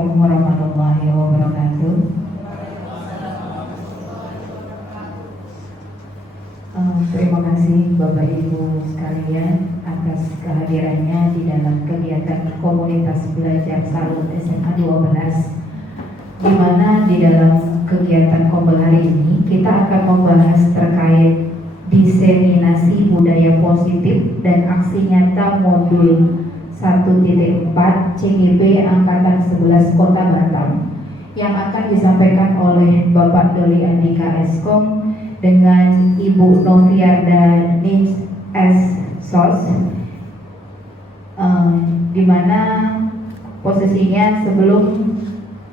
Assalamualaikum warahmatullahi wabarakatuh. Terima kasih Bapak Ibu sekalian atas kehadirannya di dalam kegiatan komunitas belajar Salut SMA 12, di mana di dalam kegiatan Kombel hari ini kita akan membahas terkait diseminasi budaya positif dan aksi nyata modul 1.4 CGP Angkatan 11 Kota Batam yang akan disampaikan oleh Bapak Doli Andika Eskom dengan Ibu Noviarda Nis S. Sos, di mana posisinya sebelum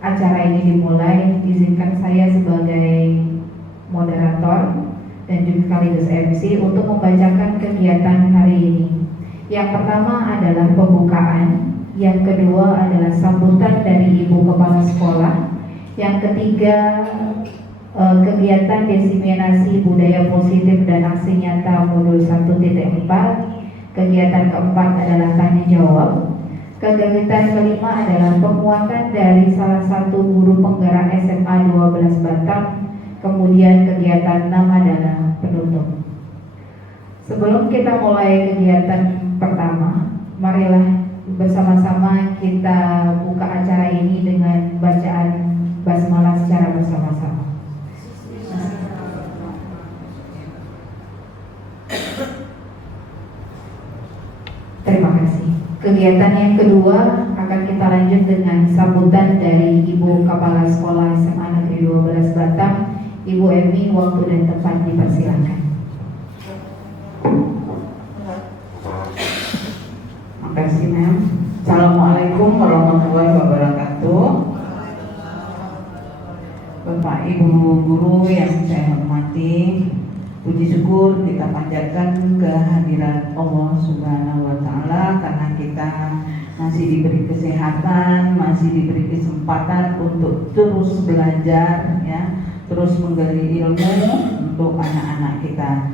acara ini dimulai, izinkan saya sebagai moderator dan juga sekaligus MC untuk membacakan kegiatan hari ini. Yang pertama adalah pembukaan, yang kedua adalah sambutan dari Ibu Kepala Sekolah, yang ketiga kegiatan diseminasi budaya positif dan aksi nyata modul 1.4, kegiatan keempat adalah tanya jawab, kegiatan kelima adalah penguatan dari salah satu guru penggerak SMA 12 Batam, kemudian kegiatan 6 adalah penutup. Sebelum kita mulai kegiatan pertama, marilah bersama-sama kita buka acara ini dengan bacaan basmalah secara bersama-sama. Terima kasih. Kegiatan yang kedua akan kita lanjut dengan sambutan dari Ibu Kepala Sekolah SMA Negeri 12 Batam, Ibu Emi. Waktu dan tempat dipersilakan. Terima kasih, Mem. Assalamualaikum warahmatullahi wabarakatuh. Bapak Ibu guru yang saya hormati, puji syukur kita panjatkan kehadiran Allah Subhanahu wa Ta'ala karena kita masih diberi kesehatan, masih diberi kesempatan untuk terus belajar, ya, terus menggali ilmu untuk anak-anak kita.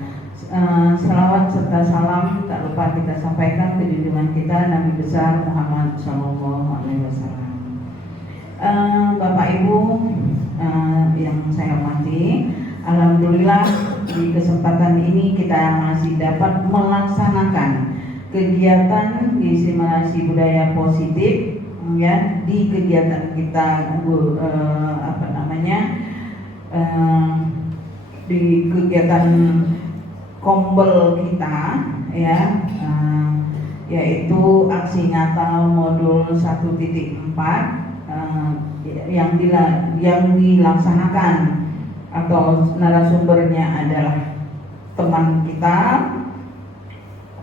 Salawat serta salam tak lupa kita sampaikan ke junjungan kita Nabi besar Muhammad SAW. Bapak Ibu yang saya hormati, alhamdulillah di kesempatan ini kita masih dapat melaksanakan kegiatan diseminasi budaya positif, ya, di kegiatan kita di kegiatan Kombel kita, ya, yaitu aksi nyata modul 1.4 yang dilaksanakan atau narasumbernya adalah teman kita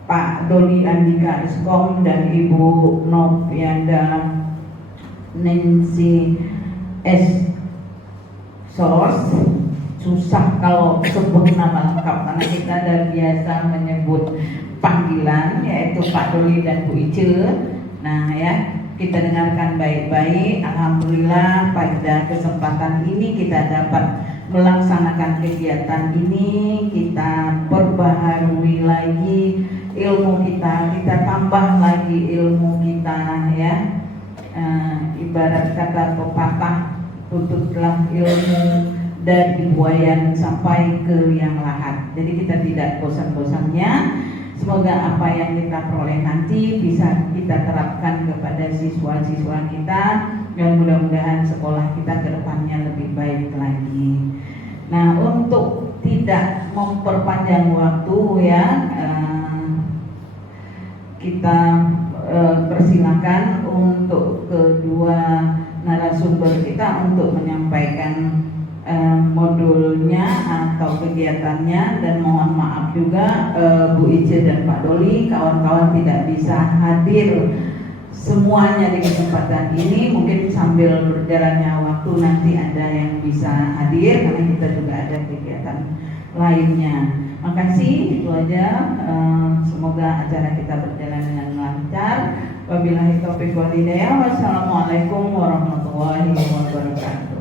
Pak Doli Andika Eskom dan Ibu Noviarda Nancy S. Soros. Susah kalau sebut nama lengkap karena kita sudah biasa menyebut panggilan, yaitu Pak Doli dan Bu Ice. Nah, ya, kita dengarkan baik-baik. Alhamdulillah pada kesempatan ini kita dapat melaksanakan kegiatan ini, kita perbaharui lagi ilmu kita tambah lagi ilmu kita, ya. Ibarat kata pepatah, tuntutlah ilmu dari buayan sampai ke yang lahat. Jadi kita tidak bosan-bosannya. Semoga apa yang kita peroleh nanti bisa kita terapkan kepada siswa-siswa kita, dan mudah-mudahan sekolah kita ke depannya lebih baik lagi. Nah, untuk tidak memperpanjang waktu, ya, kita persilakan untuk kedua narasumber kita untuk menyampaikan modulnya atau kegiatannya, dan mohon maaf juga Bu Ice dan Pak Doli, kawan-kawan tidak bisa hadir semuanya di kesempatan ini. Mungkin sambil berjalannya waktu nanti ada yang bisa hadir karena kita juga ada kegiatan lainnya. Makasih, itu aja. Semoga acara kita berjalan dengan lancar. Wabillahi taufiq wal hidayah. Wassalamualaikum warahmatullahi wabarakatuh.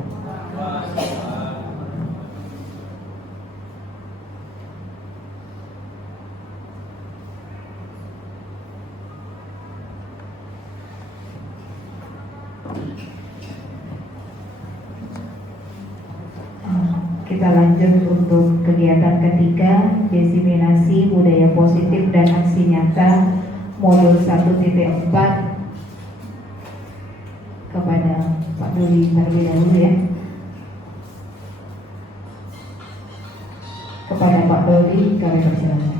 kita lanjut untuk kegiatan ketiga, diseminasi budaya positif dan aksi nyata modul 1.4 kepada Pak Doli terlebih dahulu ya. Kepada Pak Doli kami persilakan.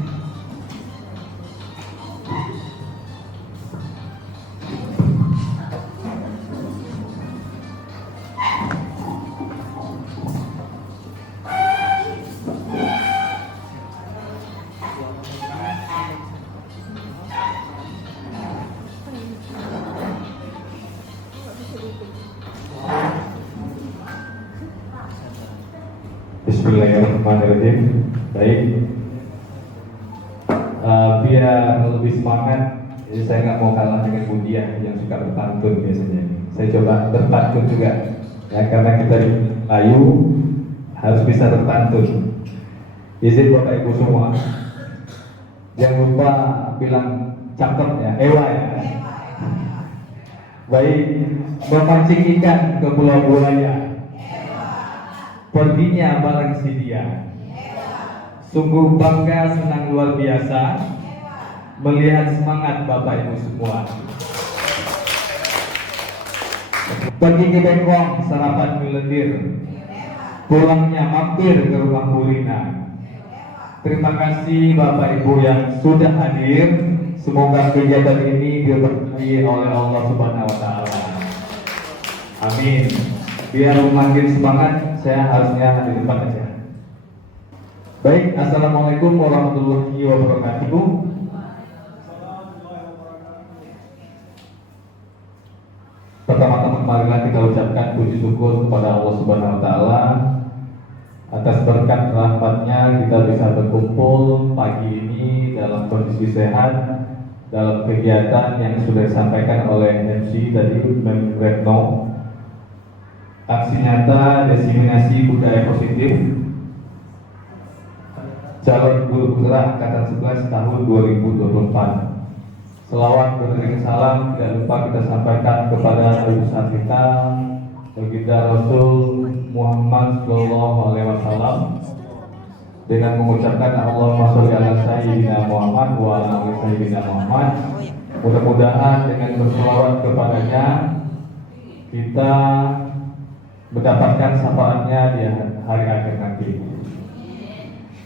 Bismillahirrahmanirrahim. Baik, biar lebih semangat, jadi saya nggak mau kalah dengan Budiah yang suka berpantun biasanya. Saya coba berpantun juga, ya karena kita di Melayu harus bisa berpantun. Izin Bapak Ibu semua, jangan lupa bilang cakep ya, ewa ya. Baik, memancing ikan ke pulau buaya. Perginya bareng si dia. Sungguh bangga, senang luar biasa melihat semangat Bapak Ibu semua. Pergi ke Bengkong, sarapan mie lendir. Pulangnya mampir ke rumah Bu Rina. Terima kasih Bapak Ibu yang sudah hadir. Semoga kegiatan ini diberkahi oleh Allah Subhanahu wa Ta'ala. Amin. Biar makin semangat, saya harusnya di depan aja. Baik, assalamualaikum warahmatullahi wabarakatuh. Pertama-tama marilah kita ucapkan puji syukur kepada Allah Subhanahu wa Ta'ala atas berkat rahmatnya kita bisa berkumpul pagi ini dalam kondisi sehat dalam kegiatan yang sudah disampaikan oleh MC tadi, Mem Retno. Aksi nyata diseminasi budaya positif calon guru putra angkatan 11 tahun 2024. Selawat beriring salam tidak lupa kita sampaikan kepada Ibu Sarita Baginda Rasul Muhammad Sallallahu Alaihi Wasallam dengan mengucapkan Allahumma sholli ala sayyidina Muhammad wa ala ali sayyidina Muhammad. Mudah-mudahan dengan berselawat kepadanya kita mendapatkan syafaatnya di hari akhir nanti.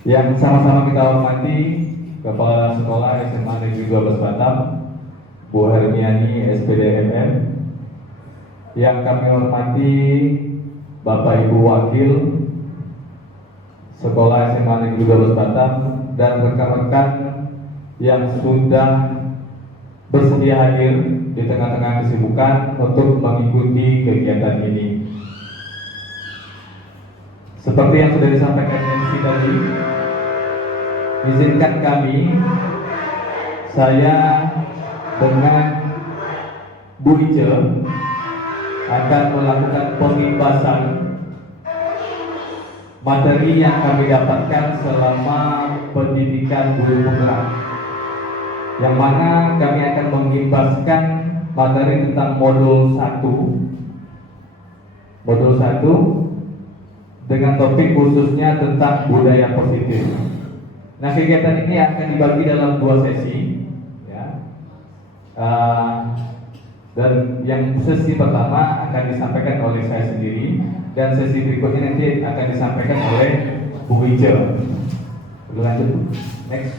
Yang sama-sama kita hormati Kepala Sekolah SMA Negeri 12 Batam, Bu Hermiani SPDMM. Yang kami hormati Bapak Ibu Wakil Sekolah SMA Negeri 12 Batam dan rekan-rekan yang sudah bersedia hadir di tengah-tengah kesibukan untuk mengikuti kegiatan ini. Seperti yang sudah disampaikan MC tadi, izinkan kami, saya dengan Bu Ice akan melakukan pembahasan materi yang kami dapatkan selama pendidikan guru penggerak, yang mana kami akan mengimbaskan materi tentang modul 1 dengan topik khususnya tentang budaya positif. Nah, kegiatan ini akan dibagi dalam 2 sesi, ya. Dan yang sesi pertama akan disampaikan oleh saya sendiri, dan sesi berikutnya nanti akan disampaikan oleh Bu Ice. Lanjut, next.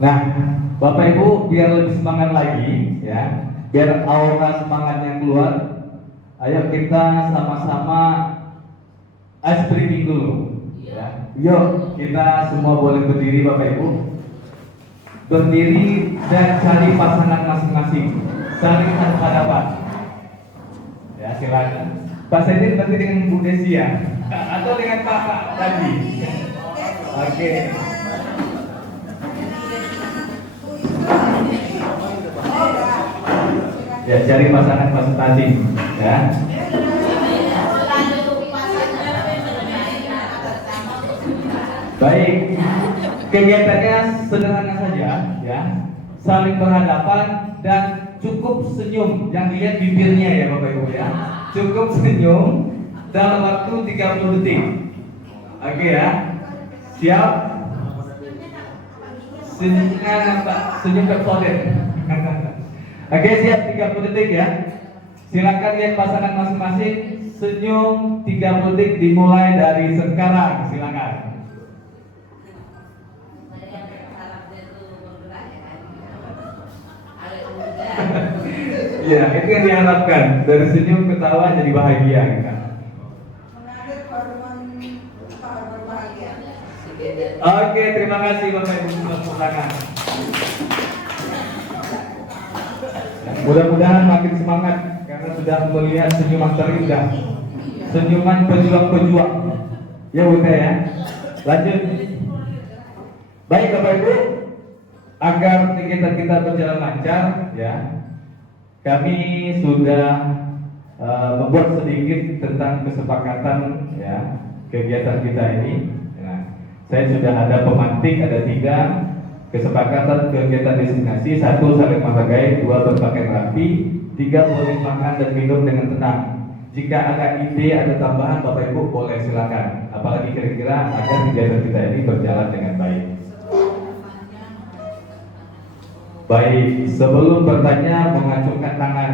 Nah, Bapak Ibu biar lebih semangat lagi, ya, biar aura semangatnya keluar. Ayo kita sama-sama ice breaking dulu, ya. Yuk kita semua boleh berdiri Bapak Ibu. Berdiri dan cari pasangan masing-masing, saling hadap-hadapan. Ya silakan. Pak Saidin berarti dengan Bu Desi ya, atau dengan Kakak tadi. Oke. Ya, cari pasangan masing-masing, ya. Baik, kegiatannya sederhana saja, ya. Saling berhadapan dan cukup senyum. Yang dilihat bibirnya ya Bapak Ibu ya. Cukup senyum, dalam waktu 30 detik. Oke ya. Siap? Senyumkan apa? Senyum terpodek. Oke, siap 30 detik ya. Silakan lihat pasangan masing-masing. Senyum 30 detik dimulai dari sekarang. Silakan. Ya, itu yang diharapkan. Dari senyum ketawa jadi bahagia kan. Oke, terima kasih Bapak Ibu tepuk tangan. Mudah-mudahan makin semangat karena sudah melihat senyuman terindah, senyuman pejuang-pejuang. Ya udah ya. Lanjut. Baik Bapak Ibu, agar kegiatan kita berjalan lancar ya. Kami sudah membuat sedikit tentang kesepakatan ya kegiatan kita ini. Saya sudah ada pemantik, ada 3 kesepakatan kegiatan destinasi. 1 saling menghargai, 2 berpakaian rapi, 3 boleh makan dan minum dengan tenang. Jika ada ide, ada tambahan Bapak Ibu boleh silakan. Apalagi kira-kira agar kegiatan kita ini berjalan dengan baik. Baik, sebelum bertanya mengacungkan tangan.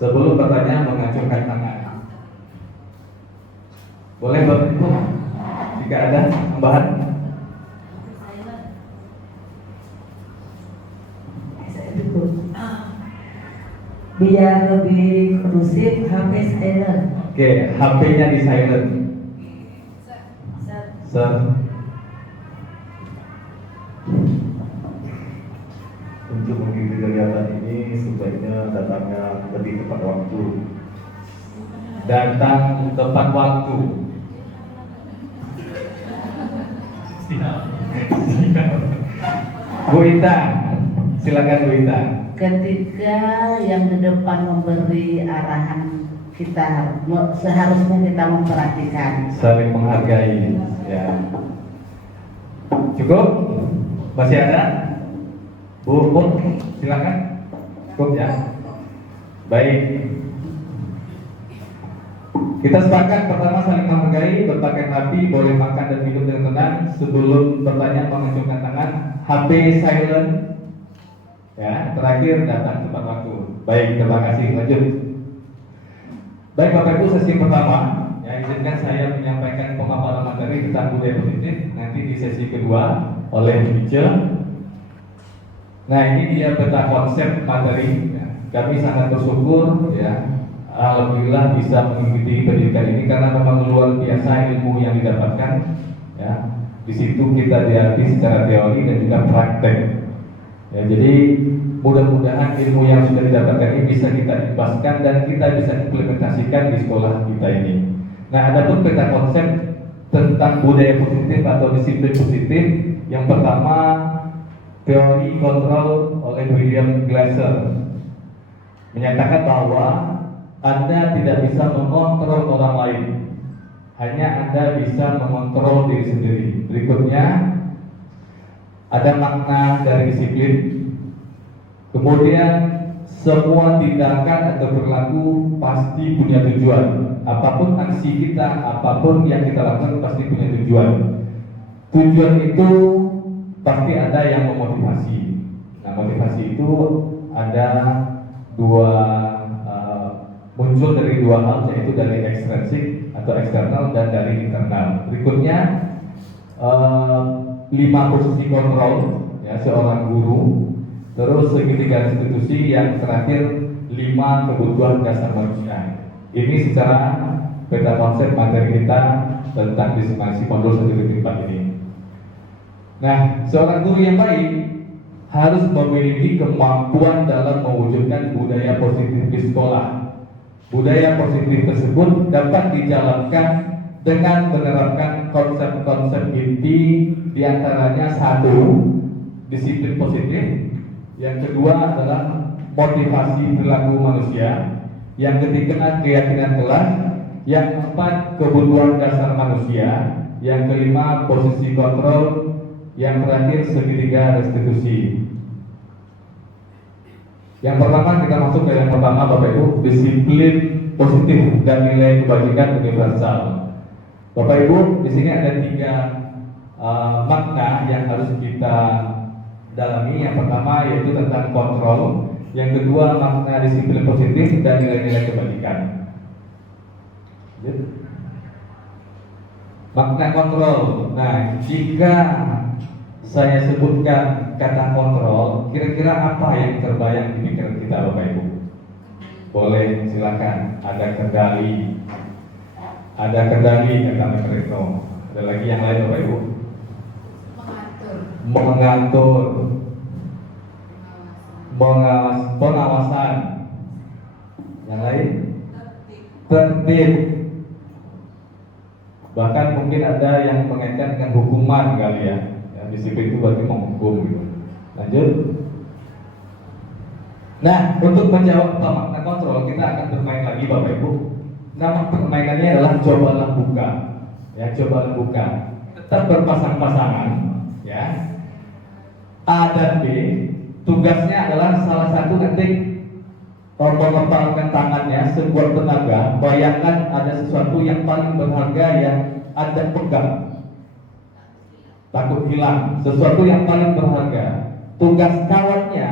Sebelum bertanya mengacungkan tangan. Boleh Bapak Ibu? Jika ada tambahan. Biar lebih kondusif, HP silent. Oke, HP-nya di silent. Sir. Untuk mengikuti kegiatan ini sebaiknya datangnya lebih tepat waktu. Datang tepat waktu. Bu Ita, silakan Bu Ita. Ketika yang di depan memberi arahan, kita seharusnya kita memperhatikan. Saling menghargai. Ya. Cukup? Masih ada? Bu, silakan. Cukup ya. Baik. Kita sepakat pertama saling menghargai, berpakaian rapi, boleh makan dan minum dengan tenang. Sebelum bertanya mengacungkan tangan, HP silent. Ya, terakhir datang tepat waktu. Baik, terima kasih. Lanjut. Baik Bapak Ibu, sesi pertama, ya izinkan saya menyampaikan pemaparan materi tentang budaya positif. Nanti di sesi kedua oleh Michel. Nah, ini dia peta konsep materi. Ya. Kami sangat bersyukur, ya. Alhamdulillah bisa mengikuti pendidikan ini karena memang luar biasa ilmu yang didapatkan. Ya, di situ kita dilatih secara teori dan juga praktek. Ya, jadi mudah-mudahan ilmu yang sudah didapatkan ini bisa kita ibaskan dan kita bisa implementasikan di sekolah kita ini. Nah, adapun peta konsep tentang budaya positif atau disiplin positif, yang pertama teori kontrol oleh William Glasser menyatakan bahwa Anda tidak bisa mengontrol orang lain, hanya Anda bisa mengontrol diri sendiri. Berikutnya ada makna dari disiplin. Kemudian semua tindakan atau perilaku pasti punya tujuan. Apapun aksi kita, apapun yang kita lakukan pasti punya tujuan. Tujuan itu pasti ada yang memotivasi. Nah, motivasi itu ada muncul dari 2 hal, yaitu dari ekstrinsik atau eksternal dan dari internal. Berikutnya 5 posisi kontrol, ya, seorang guru. Terus segitiga institusi, yang terakhir 5 kebutuhan dasar manusia. Ini secara peta konsep materi kita tentang destinasi modul 1.4 ini. Nah, seorang guru yang baik harus memiliki kemampuan dalam mewujudkan budaya positif di sekolah. Budaya positif tersebut dapat dijalankan dengan menerapkan konsep-konsep inti, diantaranya 1, disiplin positif. Yang kedua adalah motivasi perilaku manusia. Yang ketiga keyakinan kelas. Yang keempat kebutuhan dasar manusia. Yang kelima posisi kontrol. Yang terakhir segitiga restitusi. Yang pertama kita masuk ke yang pertama Bapak Ibu, disiplin positif dan nilai kebajikan universal. Bapak Ibu, di sini ada 3 makna yang harus kita dalami. Yang pertama yaitu tentang kontrol, yang kedua makna disiplin positif dan nilai-nilai kebajikan. Makna kontrol. Nah, jika saya sebutkan kata kontrol, kira-kira apa yang terbayang di pikiran kita, Bapak Ibu? Boleh, silakan. Ada kendali, kata Mas Retno. Ada lagi yang lain, Bapak Ibu? Mengatur, pengawasan. Yang lain? Tertib. Bahkan mungkin ada yang mengaitkan dengan hukuman kali ya. Disiplin itu berarti menghukum gitu. Lanjut. Nah, untuk menjawab makna kontrol, kita akan bermain lagi Bapak Ibu. Nama permainannya adalah cobalah buka. Ya, cobalah buka. Tetap berpasang-pasangan, ya. A dan B, tugasnya adalah salah satu ketik mengepalkan tangannya sebuah tenaga. Bayangkan ada sesuatu yang paling berharga yang Anda pegang. Takut hilang, sesuatu yang paling berharga. Tugas kawannya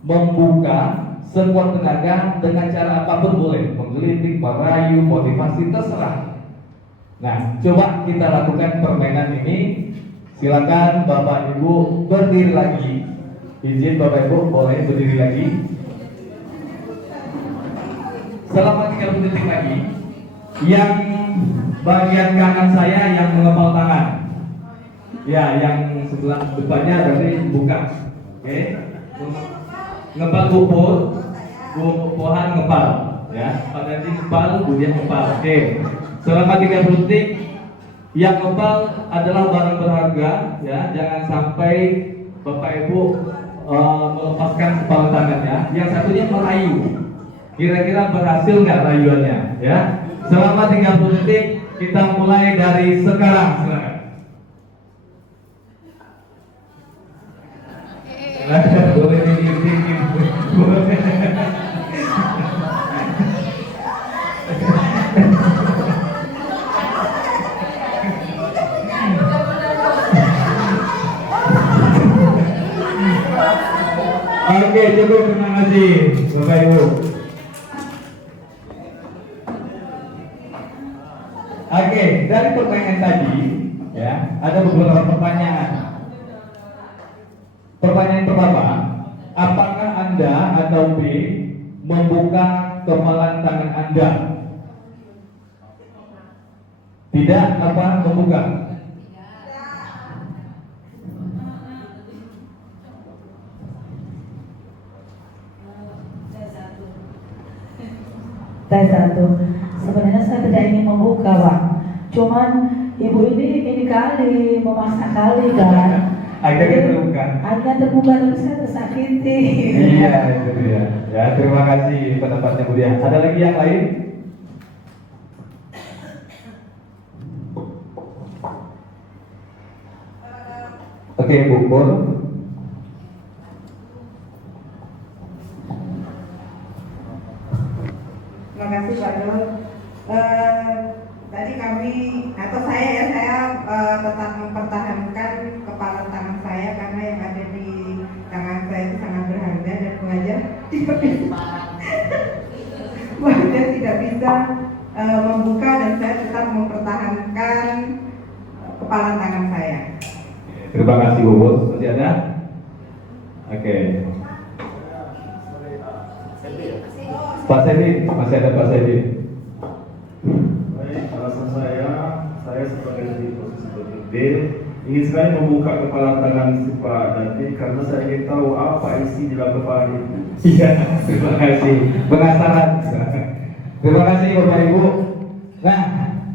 membuka sebuah tenaga dengan cara apapun boleh, menggelitik, merayu, motivasi, terserah. Nah, coba kita lakukan permainan ini. Silakan Bapak Ibu berdiri lagi. Izin Bapak Ibu boleh berdiri lagi. Selama 30 detik lagi. Yang bagian kanan saya yang mengepal tangan. Ya, yang sebelah depannya berarti buka. Oke. Ngepal bupohan ngepal. Ya, pada ngepal, kemudian ngepal. Oke. Selama 30 detik yang ngepal adalah barang berharga, ya. Jangan sampai Bapak Ibu melepaskan kepala tangannya. Yang satunya merayu. Kira-kira berhasil nggak rayuannya? Ya. Selama 30 detik kita mulai dari sekarang. Silakan. Boleh dikit-dikit. Oke, cukup, terima kasih Bapak Ibu. Oke, dari pertanyaan tadi, ya, ada beberapa pertanyaan. Pertanyaan pertama, apakah Anda atau B membuka kemalan tangan Anda? Tidak, apa membuka? Tes 1. Sebenarnya saya tidak ingin membuka, Pak. Cuman ibu ini kali memaksa kali kan. Akhirnya terbuka. Akhirnya terbuka dan saya tersakiti. Iya, itu dia. Ya, terima kasih pendapatnya Bu Diah. Ada lagi yang lain? Oke, Bu Pur. Terima kasih Pak Dul. Tadi kami atau saya tetap mempertahankan kepala tangan saya karena yang ada di tangan saya itu sangat berharga dan wajar tidak bisa membuka dan saya tetap mempertahankan kepala tangan saya. Terima kasih Bu Pur. Masih ada? Oke. Pak Sedi, masih ada Pak Sedi. Baik, alasan saya sebagai di posisi pemimpin ingin sekali membuka kepala tangan si Pak Dandi karena saya ingin tahu apa isi di dalam kepala itu. Iya, terima kasih. Penasaran. Terima kasih Bapak Ibu. Nah,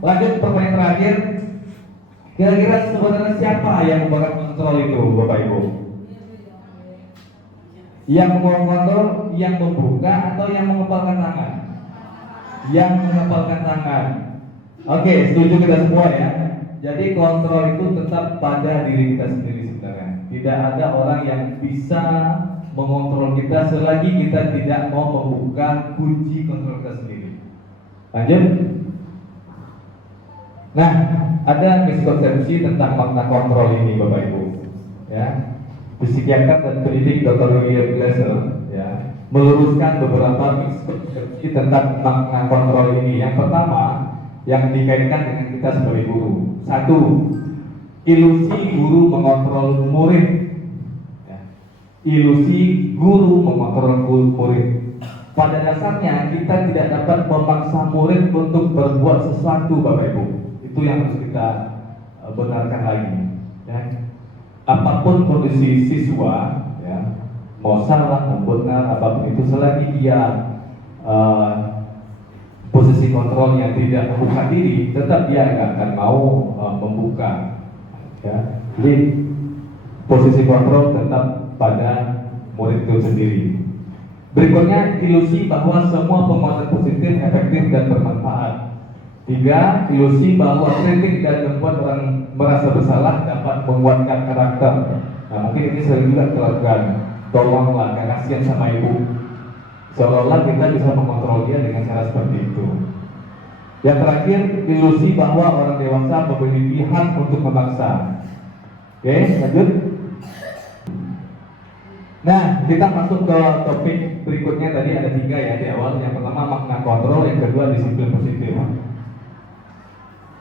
lanjut pertanyaan terakhir. Kira-kira sebenarnya siapa yang membuat kontrol itu, Bapak Ibu? Yang mengontrol, yang membuka, atau yang mengepalkan tangan? Yang mengepalkan tangan. Oke, setuju kita semua ya. Jadi kontrol itu tetap pada diri kita sendiri sebenarnya. Tidak ada orang yang bisa mengontrol kita selagi kita tidak mau membuka kunci kontrol kita sendiri. Lanjut. Nah, ada miskonsepsi tentang makna kontrol ini, Bapak Ibu. Ya, psikiater dan pendidik Dr. William Glasser ya meluruskan beberapa miskonsepsi tentang makna kontrol ini. Yang pertama, yang dikaitkan dengan kita sebagai guru. Satu, ilusi guru mengontrol murid. Ya. Ilusi guru mengontrol murid. Pada dasarnya kita tidak dapat memaksa murid untuk berbuat sesuatu, Bapak Ibu. Itu yang harus kita benarkan lagi. Ya. Apapun kondisi siswa, ya, mau salah, mau benar, apapun itu, selagi dia posisi kontrol yang tidak membuka diri, tetap dia nggak akan mau membuka. Ya. Jadi posisi kontrol tetap pada murid itu sendiri. Berikutnya, ilusi bahwa semua penguatan positif efektif dan bermanfaat. 3, ilusi bahwa kritik dan membuat orang merasa bersalah dapat menguatkan karakter. Nah, mungkin ini sering juga dilakukan. Tolonglah, gak kasihan sama ibu. Seolah-olah kita bisa mengontrol dia dengan cara seperti itu. Yang terakhir, ilusi bahwa orang dewasa memiliki hak untuk memaksa. Oke, lanjut. Nah, kita masuk ke topik berikutnya. Tadi ada 3 ya di awal. Yang pertama makna kontrol, yang kedua disiplin positif.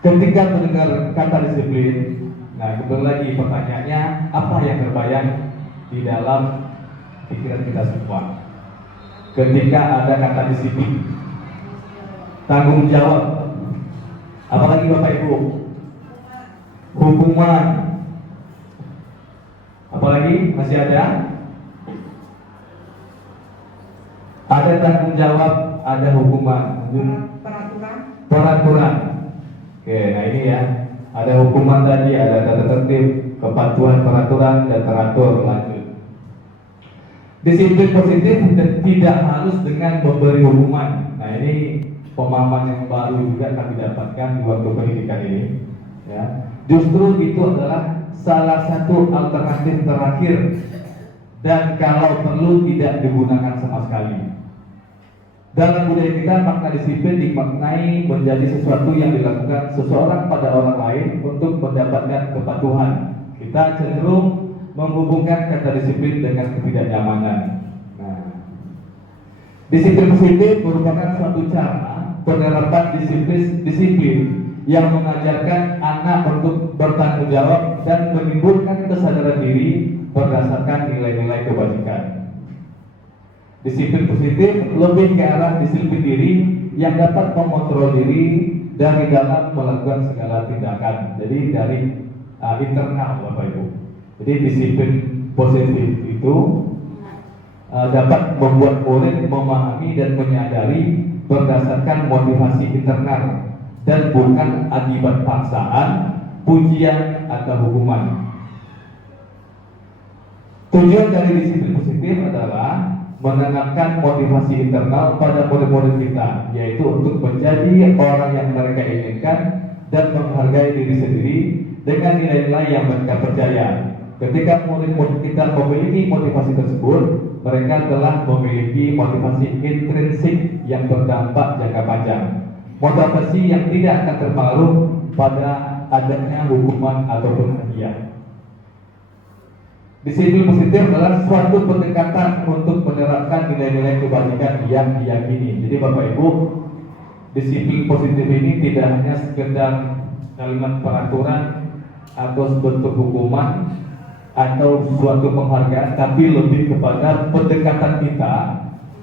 Ketika mendengar kata disiplin, nah kembali lagi pertanyaannya, apa yang terbayang di dalam pikiran kita semua? Ketika ada kata disiplin, tanggung jawab, apalagi Bapak Ibu, hukuman, apalagi masih ada tanggung jawab, ada hukuman, peraturan. Oke, nah ini ya, ada hukuman tadi, ada tata tertib, kepatuhan peraturan dan teratur. Lanjut. Disiplin positif tidak harus dengan memberi hukuman. Nah ini pemahaman yang baru juga kami dapatkan di waktu pendidikan ini. Ya, justru itu adalah salah satu alternatif terakhir dan kalau perlu tidak digunakan sama sekali. Dalam budaya kita, makna disiplin dimaknai menjadi sesuatu yang dilakukan seseorang pada orang lain untuk mendapatkan kepatuhan. Kita cenderung menghubungkan kata disiplin dengan ketidaknyamanan. Nah, disiplin positif merupakan suatu cara penerapan disiplin yang mengajarkan anak untuk bertanggung jawab dan menimbulkan kesadaran diri berdasarkan nilai-nilai kebajikan. Disiplin positif lebih ke arah disiplin diri yang dapat mengontrol diri dari dalam melakukan segala tindakan. Jadi dari internal, Bapak Ibu. Jadi disiplin positif itu dapat membuat murid memahami dan menyadari berdasarkan motivasi internal dan bukan akibat paksaan, pujian atau hukuman. Tujuan dari disiplin positif adalah menanamkan motivasi internal pada murid-murid kita, yaitu untuk menjadi orang yang mereka inginkan dan menghargai diri sendiri dengan nilai-nilai yang mereka percaya. Ketika murid-murid kita memiliki motivasi tersebut, mereka telah memiliki motivasi intrinsik yang berdampak jangka panjang, motivasi yang tidak akan terpengaruh pada adanya hukuman ataupun hadiah. Disiplin positif adalah suatu pendekatan untuk menerapkan nilai-nilai kebajikan yang diyakini. Jadi Bapak Ibu, disiplin positif ini tidak hanya sekedar kalimat peraturan atau bentuk hukuman atau suatu penghargaan, tapi lebih kepada pendekatan kita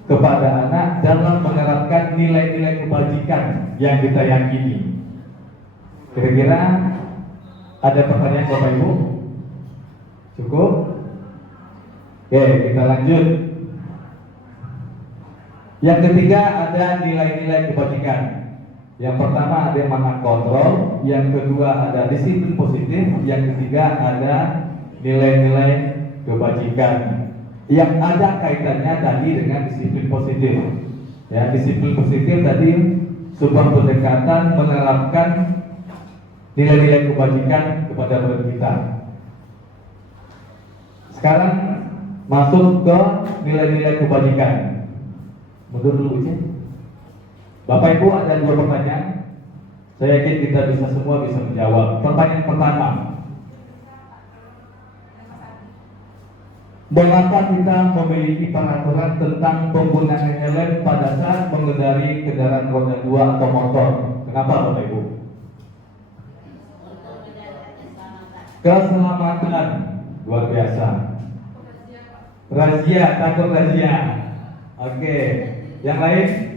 kepada anak dalam menerapkan nilai-nilai kebajikan yang kita yakini. Kira-kira ada pertanyaan Bapak Ibu? Cukup? Oke, kita lanjut. Yang ketiga ada nilai-nilai kebajikan. Yang pertama ada makna kontrol, yang kedua ada disiplin positif, yang ketiga ada nilai-nilai kebajikan yang ada kaitannya tadi dengan disiplin positif. Ya, disiplin positif tadi sebuah pendekatan menerapkan nilai-nilai kebajikan kepada murid kita. Sekarang masuk ke nilai-nilai kebajikan. Mundur dulu aja. Bapak Ibu ada 2 pertanyaan. Saya yakin kita semua bisa menjawab. Pertanyaan pertama, mengapa kita memiliki peraturan tentang penggunaan helm pada saat mengendarai kendaraan roda 2 atau motor? Kenapa Bapak Ibu? Keselamatan, luar biasa. Razia, takut razia. Oke, yang lain?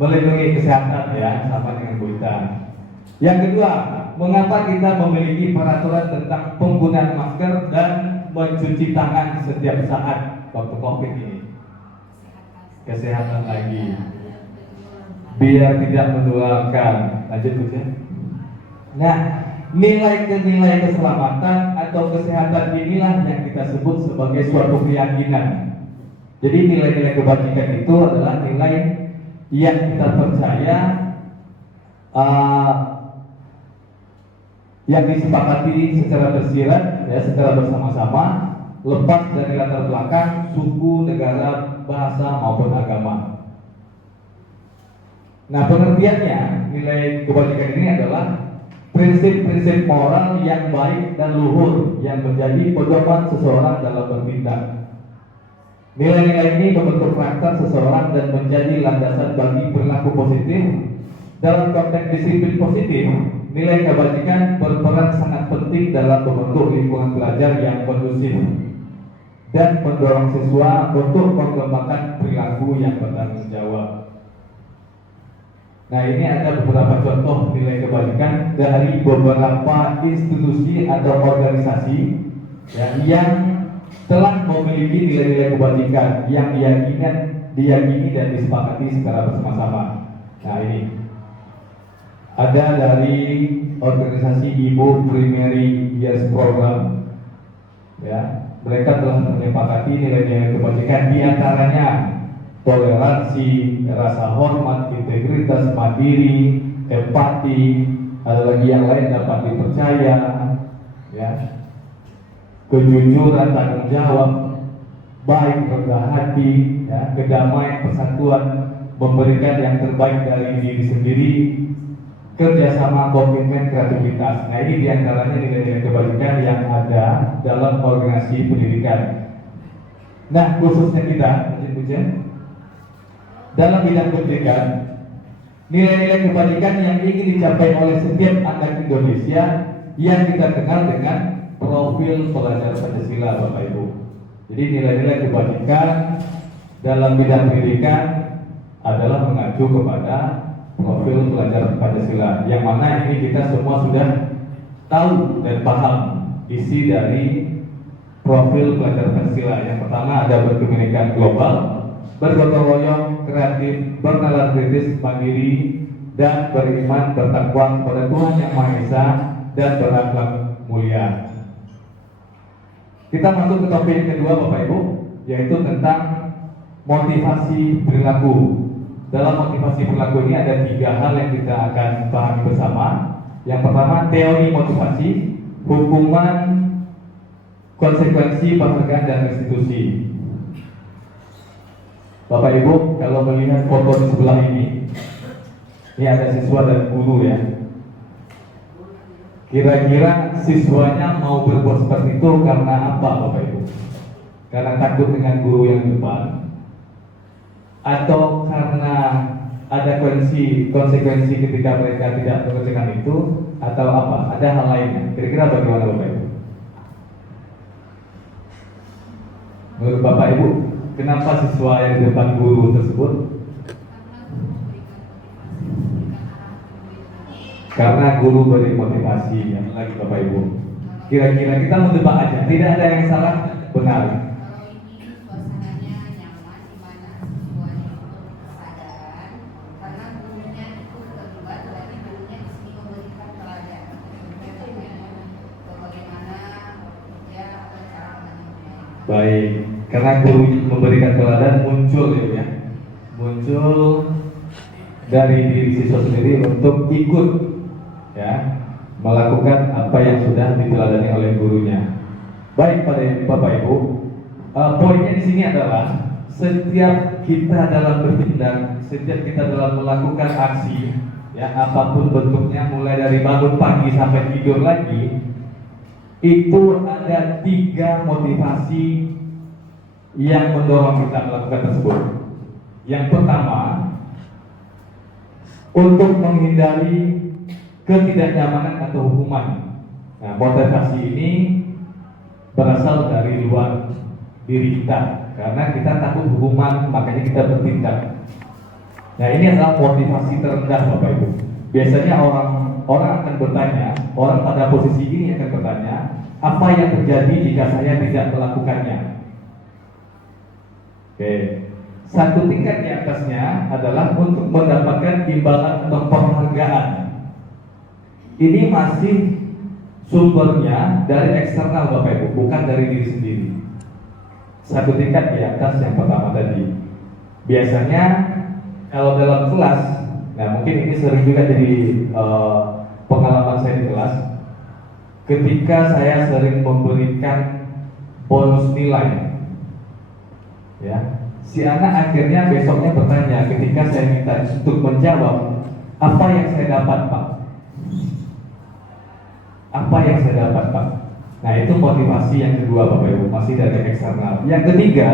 Melindungi kesehatan ya, sama dengan Bu Ita. Yang kedua, mengapa kita memiliki peraturan tentang penggunaan masker dan mencuci tangan setiap saat waktu COVID ini? Kesehatan lagi, biar tidak menularkan. Lanjut Bu ya. Nah, nilai keselamatan atau kesehatan inilah yang kita sebut sebagai suatu keyakinan. Jadi nilai-nilai kebajikan itu adalah nilai yang kita percaya, yang disepakati secara tersirat, ya, secara bersama-sama, lepas dari latar belakang suku, negara, bahasa maupun agama. Nah, pengertiannya nilai kebajikan ini adalah prinsip-prinsip moral yang baik dan luhur yang menjadi pedoman seseorang dalam bertindak. Nilai-nilai ini membentuk karakter seseorang dan menjadi landasan bagi perilaku positif. Dalam konteks disiplin positif, nilai kebajikan berperan sangat penting dalam membentuk lingkungan belajar yang kondusif dan mendorong siswa untuk mengembangkan perilaku yang bertanggung jawab. Nah, ini ada beberapa contoh nilai kebajikan dari beberapa institusi atau organisasi yang telah memiliki nilai-nilai kebajikan yang diyakini dan disepakati secara bersama-sama. Nah, ini ada dari organisasi Ibu Primary Years Program, ya, mereka telah menyepakati nilai-nilai kebajikan, diantaranya toleransi, rasa hormat, integritas, mandiri, empati, ada lagi yang lain dapat dipercaya, ya, kejujuran, tanggung jawab, baik, rendah hati, ya, kedamaian, persatuan, memberikan yang terbaik dari diri sendiri, kerjasama, komitmen, kreativitas. Nah, ini diantaranya nilai-nilai kebajikan yang ada dalam organisasi pendidikan. Nah, khususnya kita, dalam bidang pendidikan, nilai-nilai kebajikan yang ingin dicapai oleh setiap anak Indonesia yang kita kenal dengan profil pelajar Pancasila, Bapak Ibu. Jadi nilai-nilai kebajikan dalam bidang pendidikan adalah mengacu kepada profil pelajar Pancasila, yang mana ini kita semua sudah tahu dan paham isi dari profil pelajar Pancasila. Yang pertama ada berkebinekaan global, bergotong royong, kreatif, bernalar kritis, mandiri, dan beriman bertakwa kepada Tuhan Yang Maha Esa dan berakhlak mulia. Kita masuk ke topik yang kedua, Bapak Ibu, yaitu tentang motivasi perilaku. Dalam motivasi perilaku ini ada 3 hal yang kita akan pahami bersama. Yang pertama, teori motivasi, hukuman, konsekuensi, penghargaan, dan restitusi. Bapak Ibu, kalau melihat foto di sebelah ini ada siswa dan guru ya. Kira-kira siswanya mau berbuat seperti itu karena apa, Bapak Ibu? Karena takut dengan guru yang depan, atau karena ada konsekuensi ketika mereka tidak mengerjakan itu, atau apa? Ada hal lainnya. Kira-kira bagaimana, Bapak Ibu? Menurut Bapak Ibu, kenapa siswa yang di depan guru tersebut? Karena guru beri motivasi. Yang lagi, Bapak Ibu, kira-kira kita mau tebak aja, tidak ada yang salah, benar. Kalau ini suasananya nyaman, di mana siswanya itu kesadaran, karena gurunya itu terlibat, berarti gurunya di sini memberikan teladan. Bagaimana ya, apa cara mendidik. Baik, karena guru memberikan teladan, muncul ya, muncul dari diri siswa sendiri untuk ikut ya melakukan apa yang sudah diteladani oleh gurunya. Baik, pada Bapak Ibu, poinnya di sini adalah setiap kita dalam bertindak, setiap kita dalam melakukan aksi, ya apapun bentuknya, mulai dari bangun pagi sampai tidur lagi, itu ada 3 motivasi yang mendorong kita melakukan tersebut. Yang pertama, untuk menghindari ketidaknyamanan atau hukuman. Nah, motivasi ini berasal dari luar diri kita, karena kita takut hukuman, makanya kita bertindak. Nah, ini adalah motivasi terendah, Bapak Ibu. Biasanya orang akan bertanya, orang pada posisi ini akan bertanya, apa yang terjadi jika saya tidak melakukannya? Oke. Satu tingkat di atasnya adalah untuk mendapatkan imbalan atau penghargaan. Ini masih sumbernya dari eksternal, Bapak Ibu, bukan dari diri sendiri. Satu tingkat di atas yang pertama tadi. Biasanya kalau dalam kelas, nah mungkin ini sering juga jadi pengalaman saya di kelas. Ketika saya sering memberikan bonus nilai, ya, si anak akhirnya besoknya bertanya ketika saya minta untuk menjawab, apa yang saya dapat, Pak? Apa yang saya dapat, Pak? Nah, itu motivasi yang kedua, Bapak Ibu, masih dari eksternal. Yang ketiga,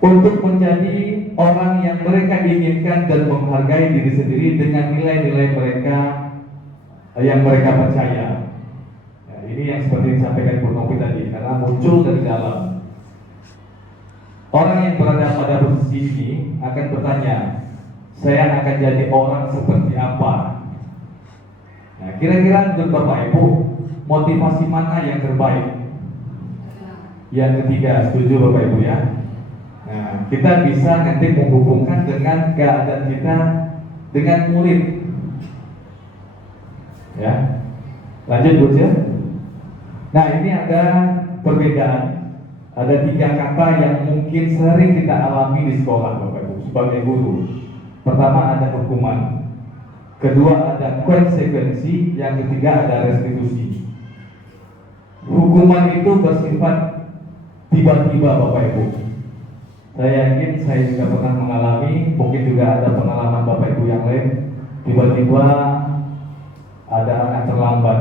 untuk menjadi orang yang mereka inginkan dan menghargai diri sendiri dengan nilai-nilai mereka yang mereka percaya. Nah, ini yang seperti disampaikan Bu Novi tadi, karena muncul dari dalam. Orang yang berada pada posisi ini akan bertanya, saya akan jadi orang seperti apa? Nah, kira-kira menurut Bapak Ibu, motivasi mana yang terbaik? Yang ketiga, setuju Bapak Ibu ya? Nah, kita bisa nanti menghubungkan dengan keadaan kita dengan murid. Ya, lanjut Bu ya. Nah, ini ada perbedaan. Ada 3 kata yang mungkin sering kita alami di sekolah, Bapak Ibu, sebagai guru. Pertama ada hukuman, kedua ada konsekuensi, yang ketiga ada restitusi. Hukuman itu bersifat tiba-tiba, Bapak Ibu. Saya yakin saya juga pernah mengalami, mungkin juga ada pengalaman Bapak Ibu yang lain. Tiba-tiba ada anak terlambat,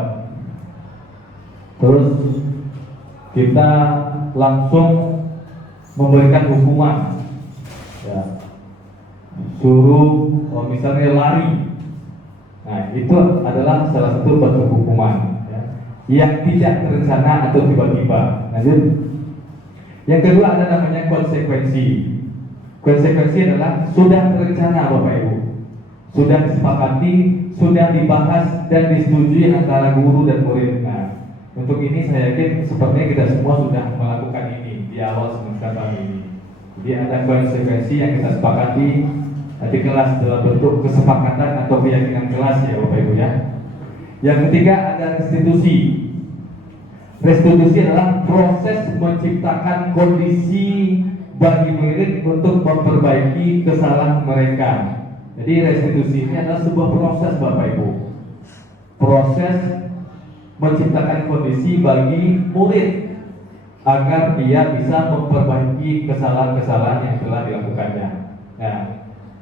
terus kita langsung memberikan hukuman, ya, suruh misalnya lari. Nah, itu adalah salah satu bentuk hukuman, ya, yang tidak terencana atau tiba-tiba. Lanjut. Yang kedua ada namanya konsekuensi. Konsekuensi adalah sudah terencana, Bapak Ibu, sudah disepakati, sudah dibahas dan disetujui antara guru dan murid. Nah, untuk ini saya yakin sepertinya kita semua sudah melakukan ini di awal semester kali ini. Jadi ada konsekuensi yang kita sepakati di kelas dalam bentuk kesepakatan atau keyakinan kelas, ya Bapak Ibu ya. Yang ketiga ada restitusi. Restitusi adalah proses menciptakan kondisi bagi murid untuk memperbaiki kesalahan mereka. Jadi restitusi ini adalah sebuah proses, Bapak Ibu. Proses menciptakan kondisi bagi murid agar dia bisa memperbaiki kesalahan-kesalahan yang telah dilakukannya. Nah,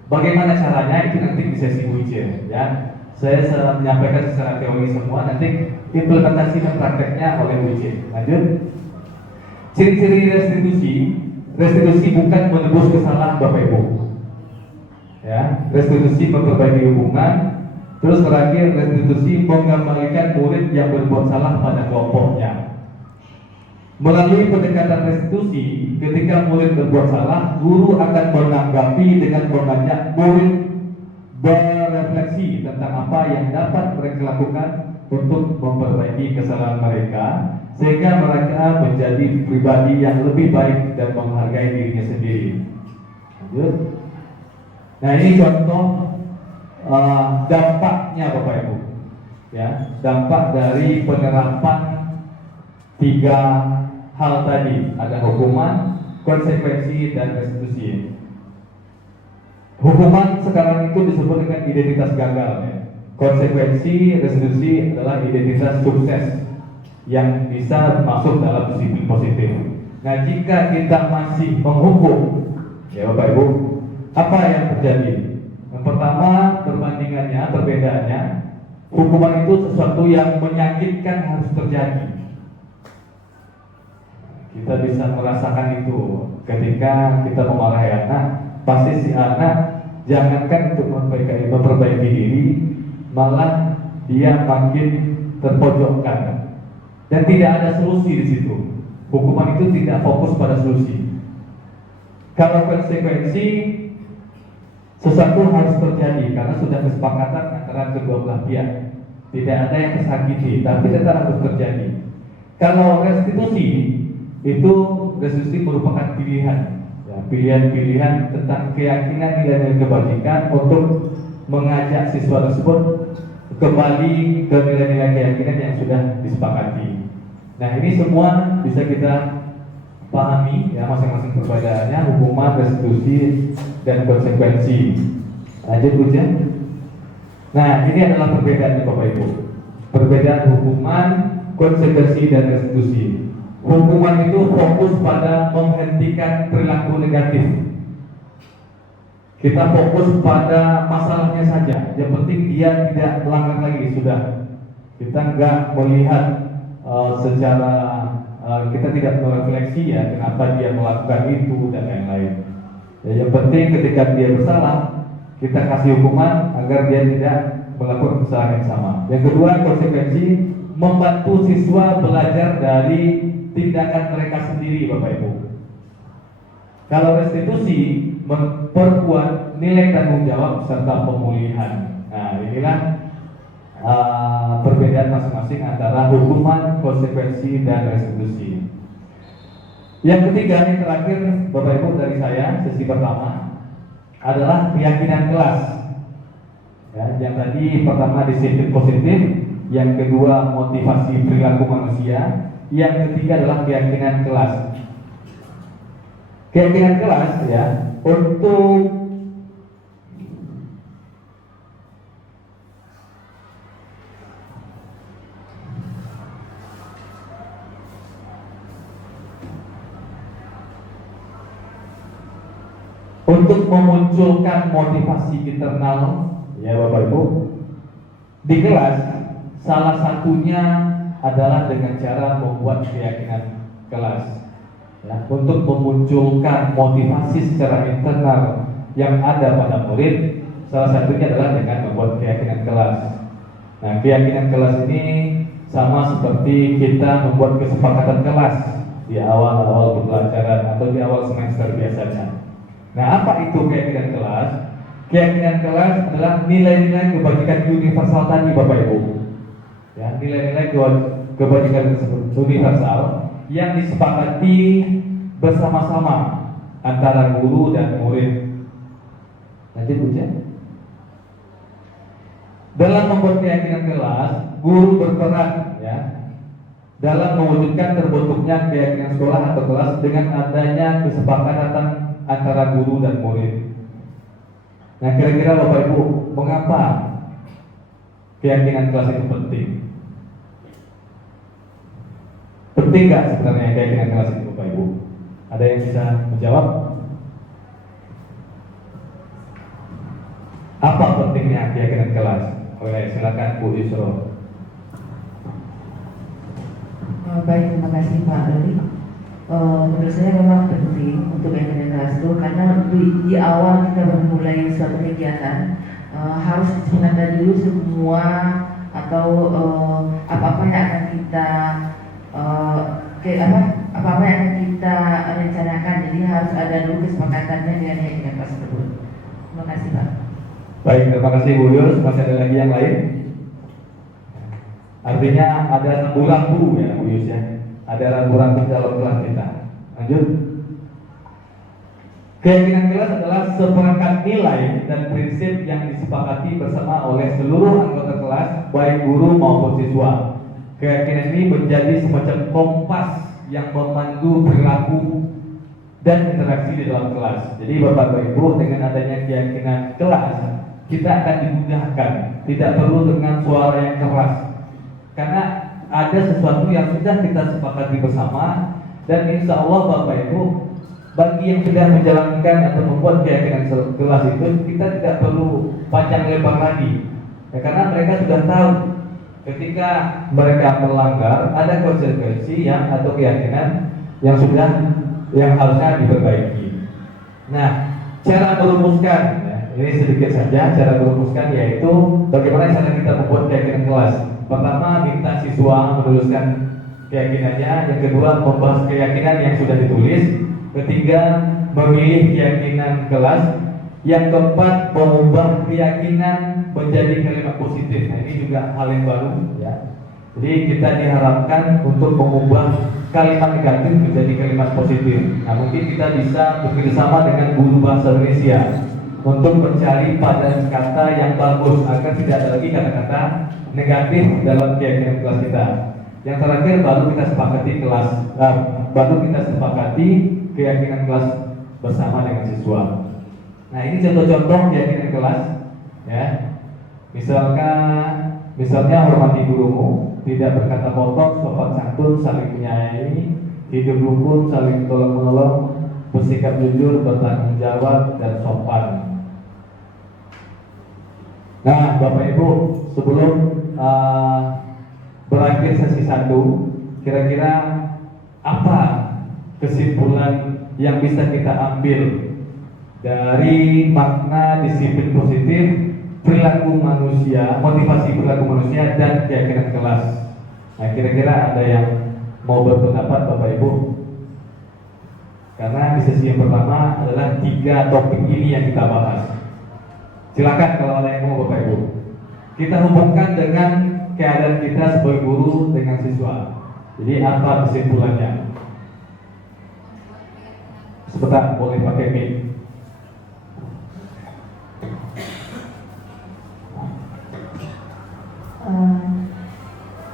bagaimana caranya itu nanti di sesi ujian, ya. Saya menyampaikan secara teori semua, nanti implementasi dan prakteknya oleh ujian. Lanjut. Ciri-ciri restitusi bukan menebus kesalahan, Bapak Ibu. Ya, restitusi memperbaiki hubungan. Terus terakhir, restitusi mengembalikan murid yang berbuat salah pada kelompoknya. Melalui pendekatan restitusi, ketika murid berbuat salah, guru akan menanggapi dengan mengajak murid berefleksi tentang apa yang dapat mereka lakukan untuk memperbaiki kesalahan mereka, sehingga mereka menjadi pribadi yang lebih baik dan menghargai dirinya sendiri. Lanjut. Nah, ini contoh dampaknya, Bapak Ibu, ya, dampak dari penerapan 3 hal tadi, ada hukuman, konsekuensi, dan restitusi. Hukuman sekarang itu disebut dengan identitas gagal, ya. Konsekuensi, restitusi adalah identitas sukses yang bisa masuk dalam disiplin positif. Nah, jika kita masih menghukum, ya Bapak Ibu, apa yang terjadi? Yang pertama, perbedaannya, hukuman itu sesuatu yang menyakitkan harus terjadi. Kita bisa merasakan itu ketika kita memarahi anak, pasti si anak jangankan untuk memperbaiki diri, malah dia makin terpojokkan dan tidak ada solusi di situ. Hukuman itu tidak fokus pada solusi. Kalau konsekuensi, sesuatu harus terjadi karena sudah kesepakatan antara kedua belah pihak. Tidak ada yang tersakiti, tapi tetap harus terjadi. Kalau restitusi, itu restitusi merupakan pilihan, ya, pilihan-pilihan tentang keyakinan nilai-nilai kebajikan untuk mengajak siswa tersebut kembali ke nilai-nilai keyakinan yang sudah disepakati. Nah, ini semua bisa kita pahami, ya, masing-masing perbedaannya, hukuman, restitusi, dan konsekuensi. Lanjut ujian. Nah, ini adalah perbedaannya Bapak Ibu. Perbedaan hukuman, konsekuensi, dan restitusi. Hukuman itu fokus pada menghentikan perilaku negatif. Kita fokus pada masalahnya saja. Yang penting dia tidak melanggar lagi, sudah. Kita nggak melihat secara kita tidak merefleksi ya kenapa dia melakukan itu dan lain-lain. Ya, yang penting ketika dia bersalah, kita kasih hukuman agar dia tidak melakukan kesalahan yang sama. Yang kedua, konsekuensi, membantu siswa belajar dari tindakan mereka sendiri, Bapak Ibu. Kalau restitusi, memperkuat nilai tanggung jawab serta pemulihan. Nah, inilah perbedaan masing-masing antara hukuman, konsekuensi, dan restitusi. Yang ketiga, yang terakhir Bapak Ibu dari saya, sesi pertama adalah keyakinan kelas. Ya, yang tadi pertama disiplin positif, yang kedua motivasi perilaku manusia, yang ketiga adalah keyakinan kelas. Keyakinan kelas ya, untuk memunculkan motivasi internal ya Bapak Ibu di kelas, salah satunya adalah dengan cara membuat keyakinan kelas ya, untuk memunculkan motivasi secara internal yang ada pada murid. Salah satunya adalah dengan membuat keyakinan kelas. Nah, keyakinan kelas ini sama seperti kita membuat kesepakatan kelas di awal-awal pembelajaran atau di awal semester biasanya. Nah, apa itu keyakinan kelas? Keyakinan kelas adalah nilai-nilai kebajikan universal tadi Bapak Ibu. Ya, nilai-nilai kebajikan universal yang disepakati bersama-sama antara guru dan murid. Lanjut ujian. Dalam membuat keyakinan kelas, guru berperan ya dalam mewujudkan terbentuknya keyakinan sekolah atau kelas dengan adanya kesepakatan antara guru dan murid. Nah, kira-kira Bapak Ibu, mengapa keyakinan kelas itu penting? Penting nggak sebenarnya keyakinan kelas itu Bapak Ibu? Ada yang bisa menjawab? Apa pentingnya keyakinan kelas? Oke, silakan Bu Yusro. Baik, terima kasih Pak Doli. Menurut saya memang penting untuk keyakinan kelas itu karena di awal kita memulai suatu kegiatan harus disepakati dulu semua atau apa-apa yang akan kita apa-apa yang akan kita rencanakan. Jadi harus ada dulu kesepakatannya dengan keyakinan kelas tersebut. Terima kasih Pak. Baik, terima kasih Bu Yus. Masih ada lagi yang lain? Artinya ada rambu-rambu ya Bu Yus ya. Ada rambu-rambu dalam kelas kita. Lanjut. Keyakinan kelas adalah seperangkat nilai dan prinsip yang disepakati bersama oleh seluruh anggota kelas, baik guru maupun siswa. Keyakinan ini menjadi semacam kompas yang memandu perilaku dan interaksi di dalam kelas. Jadi Bapak Ibu, dengan adanya keyakinan kelas, kita akan dimudahkan, tidak perlu dengan suara yang keras. Karena ada sesuatu yang sudah kita sepakati bersama, Dan insya Allah Bapak Ibu, bagi yang sudah menjalankan atau membuat keyakinan kelas itu, kita tidak perlu panjang lebar lagi, ya, karena mereka sudah tahu ketika mereka melanggar ada konsekuensi yang atau keyakinan yang harusnya diperbaiki. Nah, cara merumuskan, ya, ini sedikit saja cara merumuskan, yaitu bagaimana cara kita membuat keyakinan kelas. Pertama, minta siswa menuliskan keyakinannya. Yang kedua, membahas keyakinan yang sudah ditulis. Ketiga, memilih keyakinan kelas. Yang keempat, mengubah keyakinan menjadi kalimat positif. Nah, ini juga hal yang baru, ya. Jadi kita diharapkan untuk mengubah kalimat negatif menjadi kalimat positif. Nah, mungkin kita bisa bekerjasama dengan guru bahasa Indonesia untuk mencari padan kata yang bagus agar tidak ada lagi kata-kata negatif dalam keyakinan kelas kita. Yang terakhir, baru kita sepakati keyakinan kelas bersama dengan siswa. Nah, ini contoh-contoh keyakinan kelas, ya. Misalnya hormati gurumu, tidak berkata kotor, sopan santun, saling menyayangi, hidup rukun, saling tolong menolong, bersikap jujur, bertanggung jawab, dan sopan. Nah, Bapak Ibu, sebelum berakhir sesi 1, kira-kira apa kesimpulan yang bisa kita ambil dari makna disiplin positif, perilaku manusia, motivasi perilaku manusia, dan keyakinan kelas? Nah, kira-kira ada yang mau berpendapat, Bapak Ibu? Karena di sesi yang pertama adalah 3 topik ini yang kita bahas. Silakan kalau ada yang mau, Bapak Ibu. Kita hubungkan dengan keadaan kita sebagai guru dengan siswa. Jadi apa kesimpulannya? Sebentar, boleh pakai mic.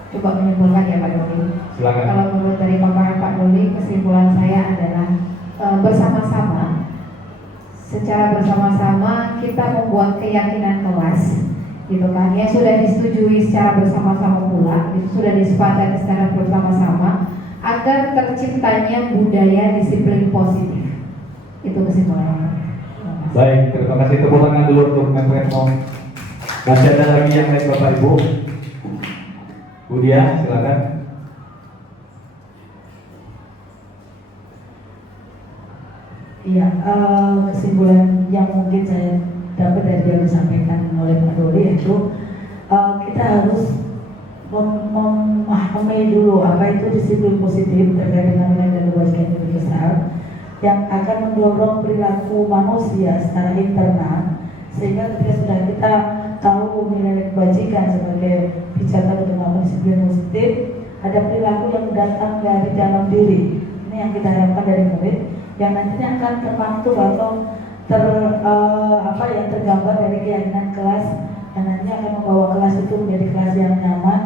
Coba menyimpulkan ya Pak Doli. Silakan. Kalau menurut dari paparan Pak Doli, kesimpulan saya adalah bersama-sama, secara bersama-sama kita membuat keyakinan kelas, gitu kan, yang sudah disetujui secara bersama-sama pula, itu sudah disepakati secara bersama-sama agar terciptanya budaya disiplin positif. Itu kesimpulannya. Baik, terima kasih. Tepuk tangan dulu untuk Menretno. Masih ada lagi yang lain, Bapak Ibu? Budia, silakan. Iya, kesimpulan yang mungkin saya dapat dari yang disampaikan oleh Pak Doli yaitu kita harus memahami dulu apa itu disiplin positif terkait dengan nilai dan kewajiban yang besar yang akan mendorong perilaku manusia secara internal, sehingga ketika sudah kita tahu nilai kebajikan sebagai bicara untuk melakukan disiplin positif, ada perilaku yang datang dari dalam diri. Ini yang kita harapkan dari murid, yang nantinya akan terpantul atau yang tergambar dari keyakinan kelas, yang nantinya akan membawa kelas itu menjadi kelas yang nyaman,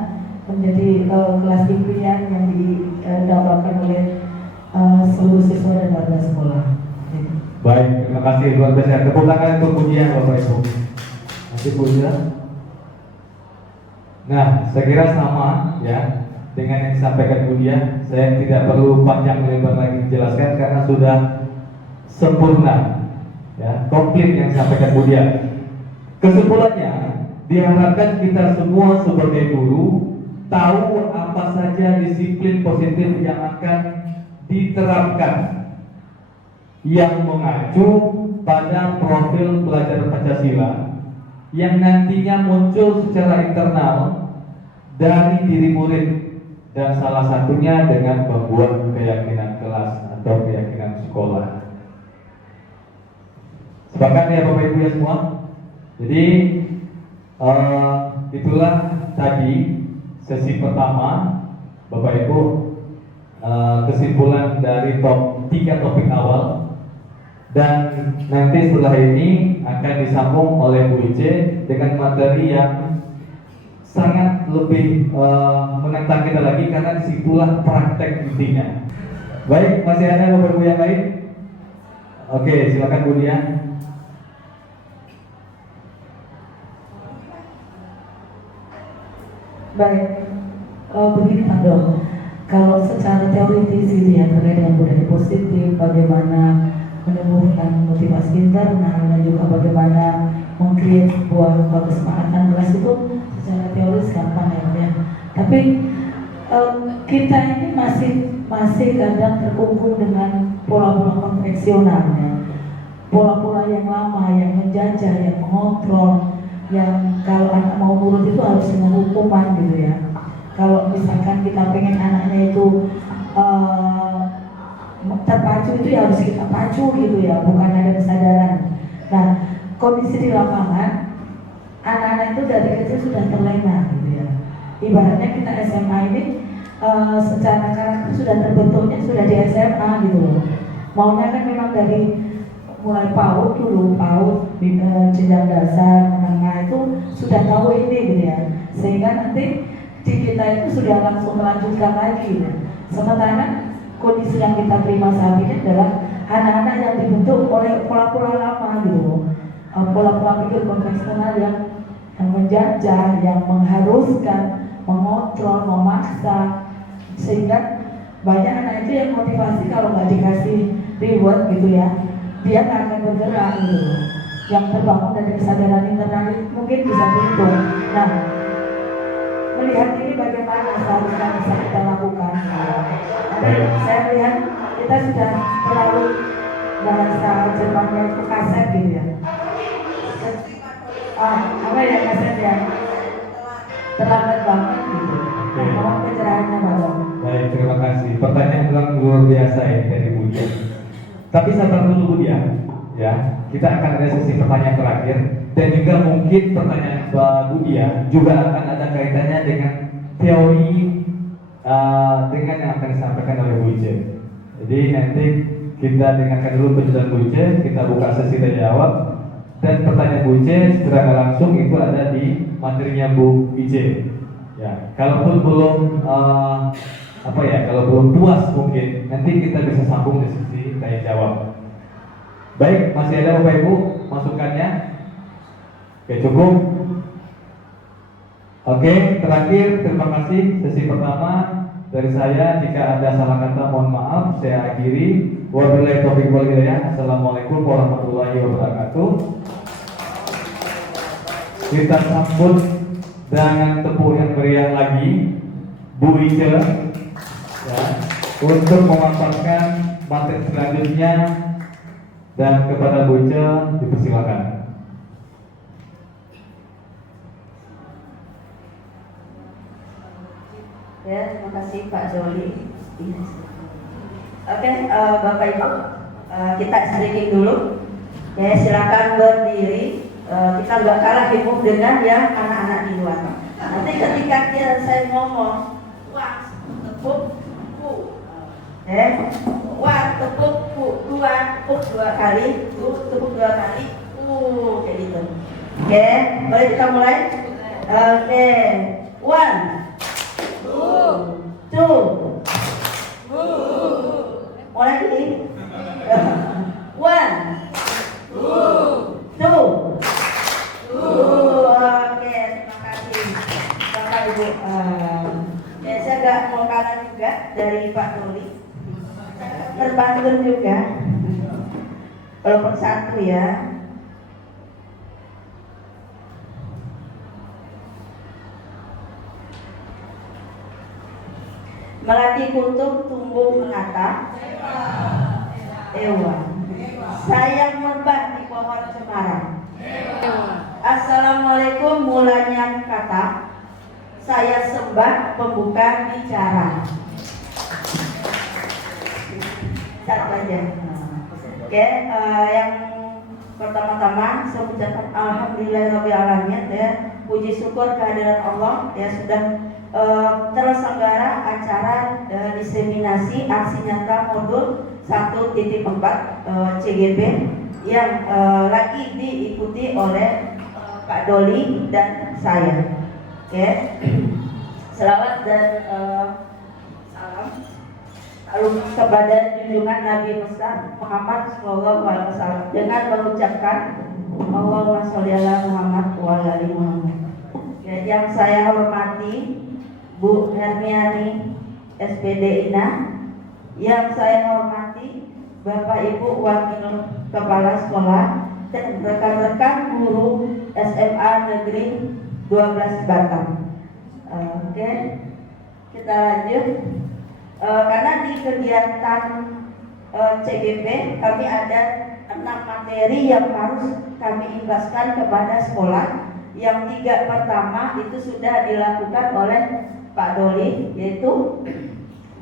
menjadi kelas impian yang didambakan oleh seluruh siswa dan warga sekolah. Baik, terima kasih luar biasa. Tepuk tangan untuk Budia, Bapak Ibu. Masih Budia. Nah, saya kira sama ya dengan yang disampaikan Budia. Saya tidak perlu panjang lebar lagi menjelaskan karena sudah sempurna, ya, komplit yang disampaikan Budia. Kesimpulannya, diharapkan kita semua sebagai guru tahu apa saja disiplin positif yang akan diterapkan yang mengacu pada profil pelajar Pancasila yang nantinya muncul secara internal dari diri murid, dan salah satunya dengan membuat keyakinan kelas atau keyakinan sekolah. Sepakat ya Bapak Ibu ya semua? Jadi itulah tadi sesi pertama Bapak Ibu, kesimpulan dari 3 topik awal, dan nanti setelah ini akan disambung oleh Bu Ice dengan materi yang sangat lebih menantang kita lagi karena disitulah praktek intinya. Baik, masih ada Bapak Ibu yang lain? Oke, silakan Bu Dia. Baik, begini Pak Dol, kalau secara teoritis gitu ya terkait dengan budaya positif, bagaimana menumbuhkan motivasi internal dan juga bagaimana mengkreat sebuah kesepakatan kelas itu secara teoris gampang ya. Tapi kita ini masih kadang terkungkung dengan pola-pola konvensional ya. Pola-pola yang lama, yang menjajah, yang mengontrol, yang kalau anak mau nurut itu harus dengan hukuman gitu ya. Kalau misalkan kita pengen anaknya itu terpacu itu ya harus kita pacu gitu ya, bukan ada kesadaran. Nah, kondisi di lapangan anak-anak itu dari kecil sudah terlena gitu ya. Ibaratnya kita SMA ini secara karakter sudah terbentuknya sudah di SMA gitu loh. Maunya kan memang dari mulai PAUD dulu, PAUD, jenjang dasar, menengah itu sudah tahu ini gitu ya. Sehingga nanti di kita itu sudah langsung melanjutkan lagi ya. Sementara kondisi yang kita terima saat ini adalah anak-anak yang dibentuk oleh pola-pola lama gitu, pola-pola pikir konvensional yang menjajah, yang mengharuskan, mengontrol, memaksa, sehingga banyak anak itu yang motivasi kalau nggak dikasih reward gitu ya, dia nggak akan bergerak gitu. Yang terbangun dari kesadaran internal mungkin bisa beruntung. Nah, melihat ini bagaimana seharusnya bisa kita lakukan. Saya melihat kita sudah terlalu bahasa Jermannya itu kaset gitu ya. Apa ya kaset ya? Terlambat banget gitu. Mohon pencerahannya Pak Dok. Baik, terima kasih. Pertanyaan yang luar biasa ini dari Bu Dia. Tapi sabar dulu Bu Dia, ya. Kita akan ada sesi pertanyaan terakhir dan juga mungkin pertanyaan Bu Dia juga akan ada kaitannya dengan teori dengan yang akan disampaikan oleh Bu Ice. Jadi nanti kita dengarkan dulu penjelasan Bu Ice, kita buka sesi tanya jawab dan pertanyaan Bu Ice secara langsung itu ada di materinya Bu Ice. Ya, kalaupun belum kalau belum puas mungkin nanti kita bisa sambung di sesi tanya jawab. Baik, masih ada Bapak Ibu masukannya? Oke, cukup. Oke, terakhir terima kasih sesi pertama dari saya. Jika ada salah kata mohon maaf, saya akhiri. Wabillahi taufiq wal hidayah. Assalamualaikum warahmatullahi wabarakatuh. Kita sambut dengan tepuk yang meriah lagi Bu Ice ya, untuk memaparkan materi selanjutnya dan kepada Bu Ice dipersilakan. Ya, terima kasih Pak Zoli. Oke, Bapak Ibu, kita sedikit dulu. Ya, silakan berdiri. Kita nggak kalah heboh dengan yang anak-anak di luar. Nanti ketika saya ngomong, wah tepuk pu, wah tepuk pu, dua kali, tepuk dua kali, kayak gitu. Oke, boleh kita mulai? Oke, 1, 2, 3. Mulai ini. 1, 2, 3. Oke, terima kasih Bapak Ibu. Ya, saya agak mau kalah juga dari Pak Doli. Terbantu juga. Walaupun satu ya. Melatih kuntum tumbuh mengata. Ewa. Sayang merbah di pohon cemara. Assalamualaikum mulanya kata. Saya sembah pembuka bicara. Satu aja. Oke, yang pertama-tama saya ucapkan alhamdulillahirobbilalamin ya. Puji syukur kehadiran Allah ya sudah terselenggara acara diseminasi aksi nyata modul 1.4 CGB yang lagi diikuti oleh Pak Doli dan saya. Oke. Selawat dan salam kepada junjungan Nabi besar Muhammad SAW dengan mengucapkan Allahumma sholli ala Muhammad wa ala ali Muhammad. Ya, yang saya hormati Bu Hermiani SPD INA, yang saya hormati Bapak Ibu Wakil Kepala Sekolah dan rekan-rekan guru SMA Negeri 12 Batam. Oke, kita lanjut. Karena di kegiatan CGP kami ada 6 materi yang harus kami imbaskan kepada sekolah. Yang 3 pertama itu sudah dilakukan oleh Pak Doli, yaitu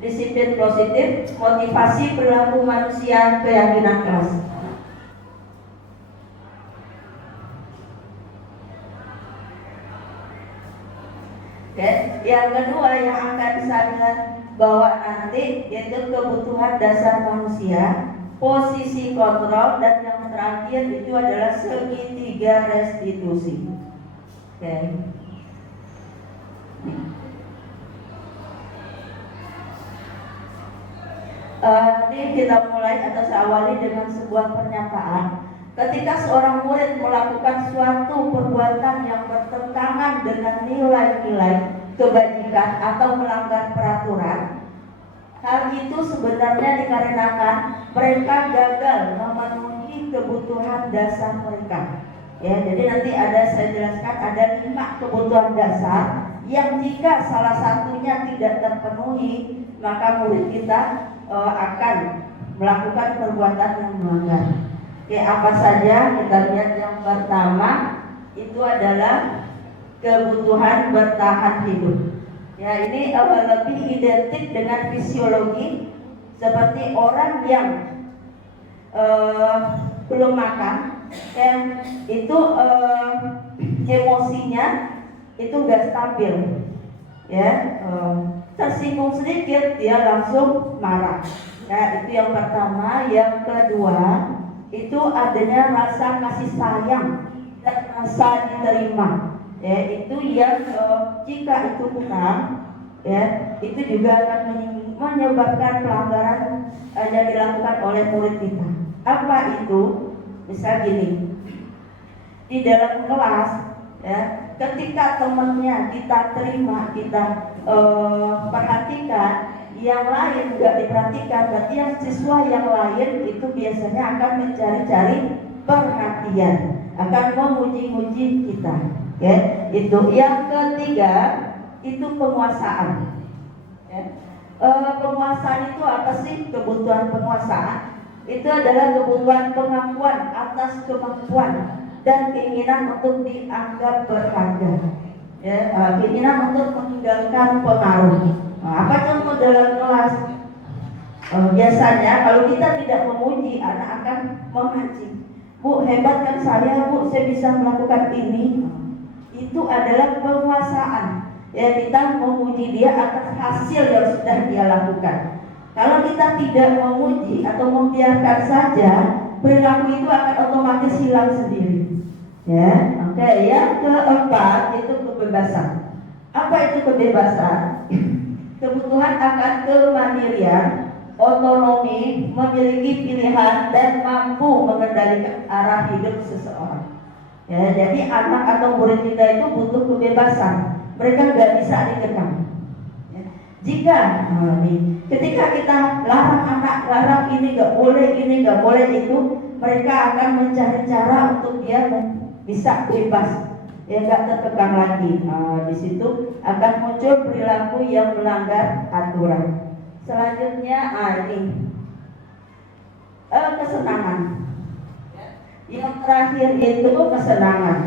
disiplin positif, motivasi perilaku manusia, keyakinan kelas. Oke, yang kedua yang akan saya bawa nanti yaitu kebutuhan dasar manusia, posisi kontrol, dan yang terakhir itu adalah segitiga restitusi. Oke. Nanti kita mulai atau saya awali dengan sebuah pernyataan. Ketika seorang murid melakukan suatu perbuatan yang bertentangan dengan nilai-nilai kebajikan atau melanggar peraturan, hal itu sebenarnya dikarenakan mereka gagal memenuhi kebutuhan dasar mereka. Ya, jadi nanti saya jelaskan ada 5 kebutuhan dasar yang jika salah satunya tidak terpenuhi, maka murid kita akan melakukan perbuatan yang melanggar. Oke, apa saja? Kita lihat yang pertama itu adalah kebutuhan bertahan hidup. Ya, ini lebih identik dengan fisiologi, seperti orang yang belum makan, dan itu emosinya itu nggak stabil, ya, tersinggung sedikit dia langsung marah. Nah, itu yang pertama. Yang kedua itu adanya rasa kasih sayang dan rasa diterima. Ya, itu yang jika itu kurang, ya, itu juga akan menyebabkan pelanggaran yang dilakukan oleh murid kita. Apa itu? Misal gini, di dalam kelas, ya, ketika temannya kita terima, kita perhatikan, yang lain nggak diperhatikan, berarti yang siswa yang lain itu biasanya akan mencari-cari perhatian, akan memuji-muji kita. Ya, itu. Yang ketiga itu penguasaan. Ya. Penguasaan itu apa sih? Kebutuhan penguasaan itu adalah kebutuhan pengakuan atas kemampuan dan keinginan untuk dianggap berharga. Ya, keinginan untuk meninggalkan pengaruh. Apa contoh dalam kelas? Biasanya kalau kita tidak memuji, anak akan memancing. Bu, hebat kan saya, Bu, saya bisa melakukan ini. Itu adalah penguasaan. Ya, kita memuji dia atas hasil yang sudah dia lakukan. Kalau kita tidak memuji atau membiarkan saja, perilaku itu akan otomatis hilang sendiri. Ya, oke. Yang keempat itu kebebasan. Apa itu kebebasan? Kebutuhan akan kemandirian, otonomi, memiliki pilihan, dan mampu mengendalikan arah hidup seseorang. Ya, jadi anak atau murid kita itu butuh kebebasan. Mereka nggak bisa dikekang. Ya. Jika ketika kita larang anak, larang ini nggak boleh itu, mereka akan mencari cara untuk dia bisa bebas. Ya, nggak terkekang lagi. Di situ akan muncul perilaku yang melanggar aturan. Selanjutnya ini kesenangan. Yang terakhir itu kesenangan.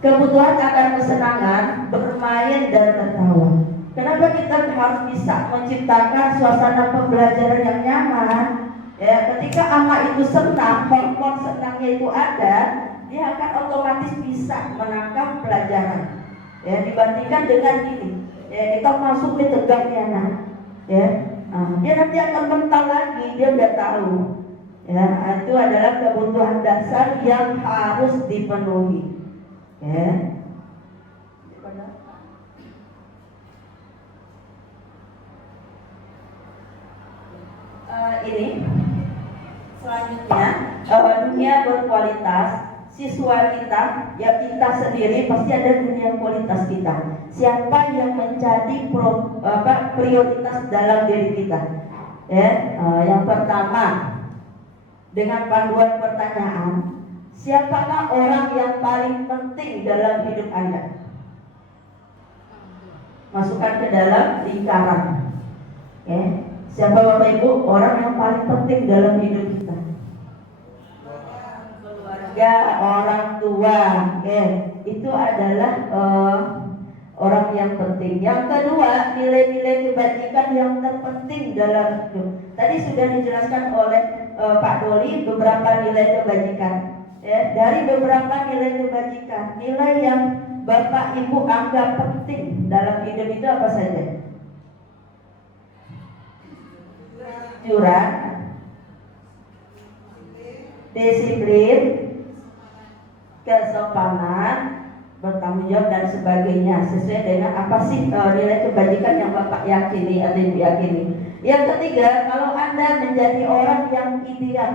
Kebutuhan akan kesenangan, bermain dan tertawa. Kenapa kita harus bisa menciptakan suasana pembelajaran yang nyaman? Ya, ketika anak itu senang, hormon senangnya itu ada, dia akan otomatis bisa menangkap pelajaran. Ya, dibandingkan dengan ini, ya, kita masuk di tegaknya anak, ya, dia nanti akan mental lagi, dia nggak tahu. Ya, itu adalah kebutuhan dasar yang harus dipenuhi. Ya. Ini selanjutnya dunia berkualitas siswa kita, ya kita sendiri pasti ada dunia kualitas kita. Siapa yang menjadi prioritas dalam diri kita? Ya, yang pertama dengan panduan pertanyaan, siapakah orang yang paling penting dalam hidup Anda? Masukkan ke dalam lingkaran. Ya, siapa Bapak Ibu orang yang paling penting dalam hidup kita? Keluarga, orang tua, itu adalah orang yang penting. Yang kedua, nilai-nilai kebajikan yang terpenting dalam hidup. Tadi sudah dijelaskan oleh Pak Doli beberapa nilai kebajikan. Ya, dari beberapa nilai kebajikan, nilai yang Bapak Ibu anggap penting dalam hidup itu apa saja? Jujur, disiplin, kesopanan, bertanggung jawab dan sebagainya, sesuai dengan apa sih nilai kebajikan yang Bapak yakini atau Ibu yakini. Yang ketiga, kalau Anda menjadi orang yang ideal,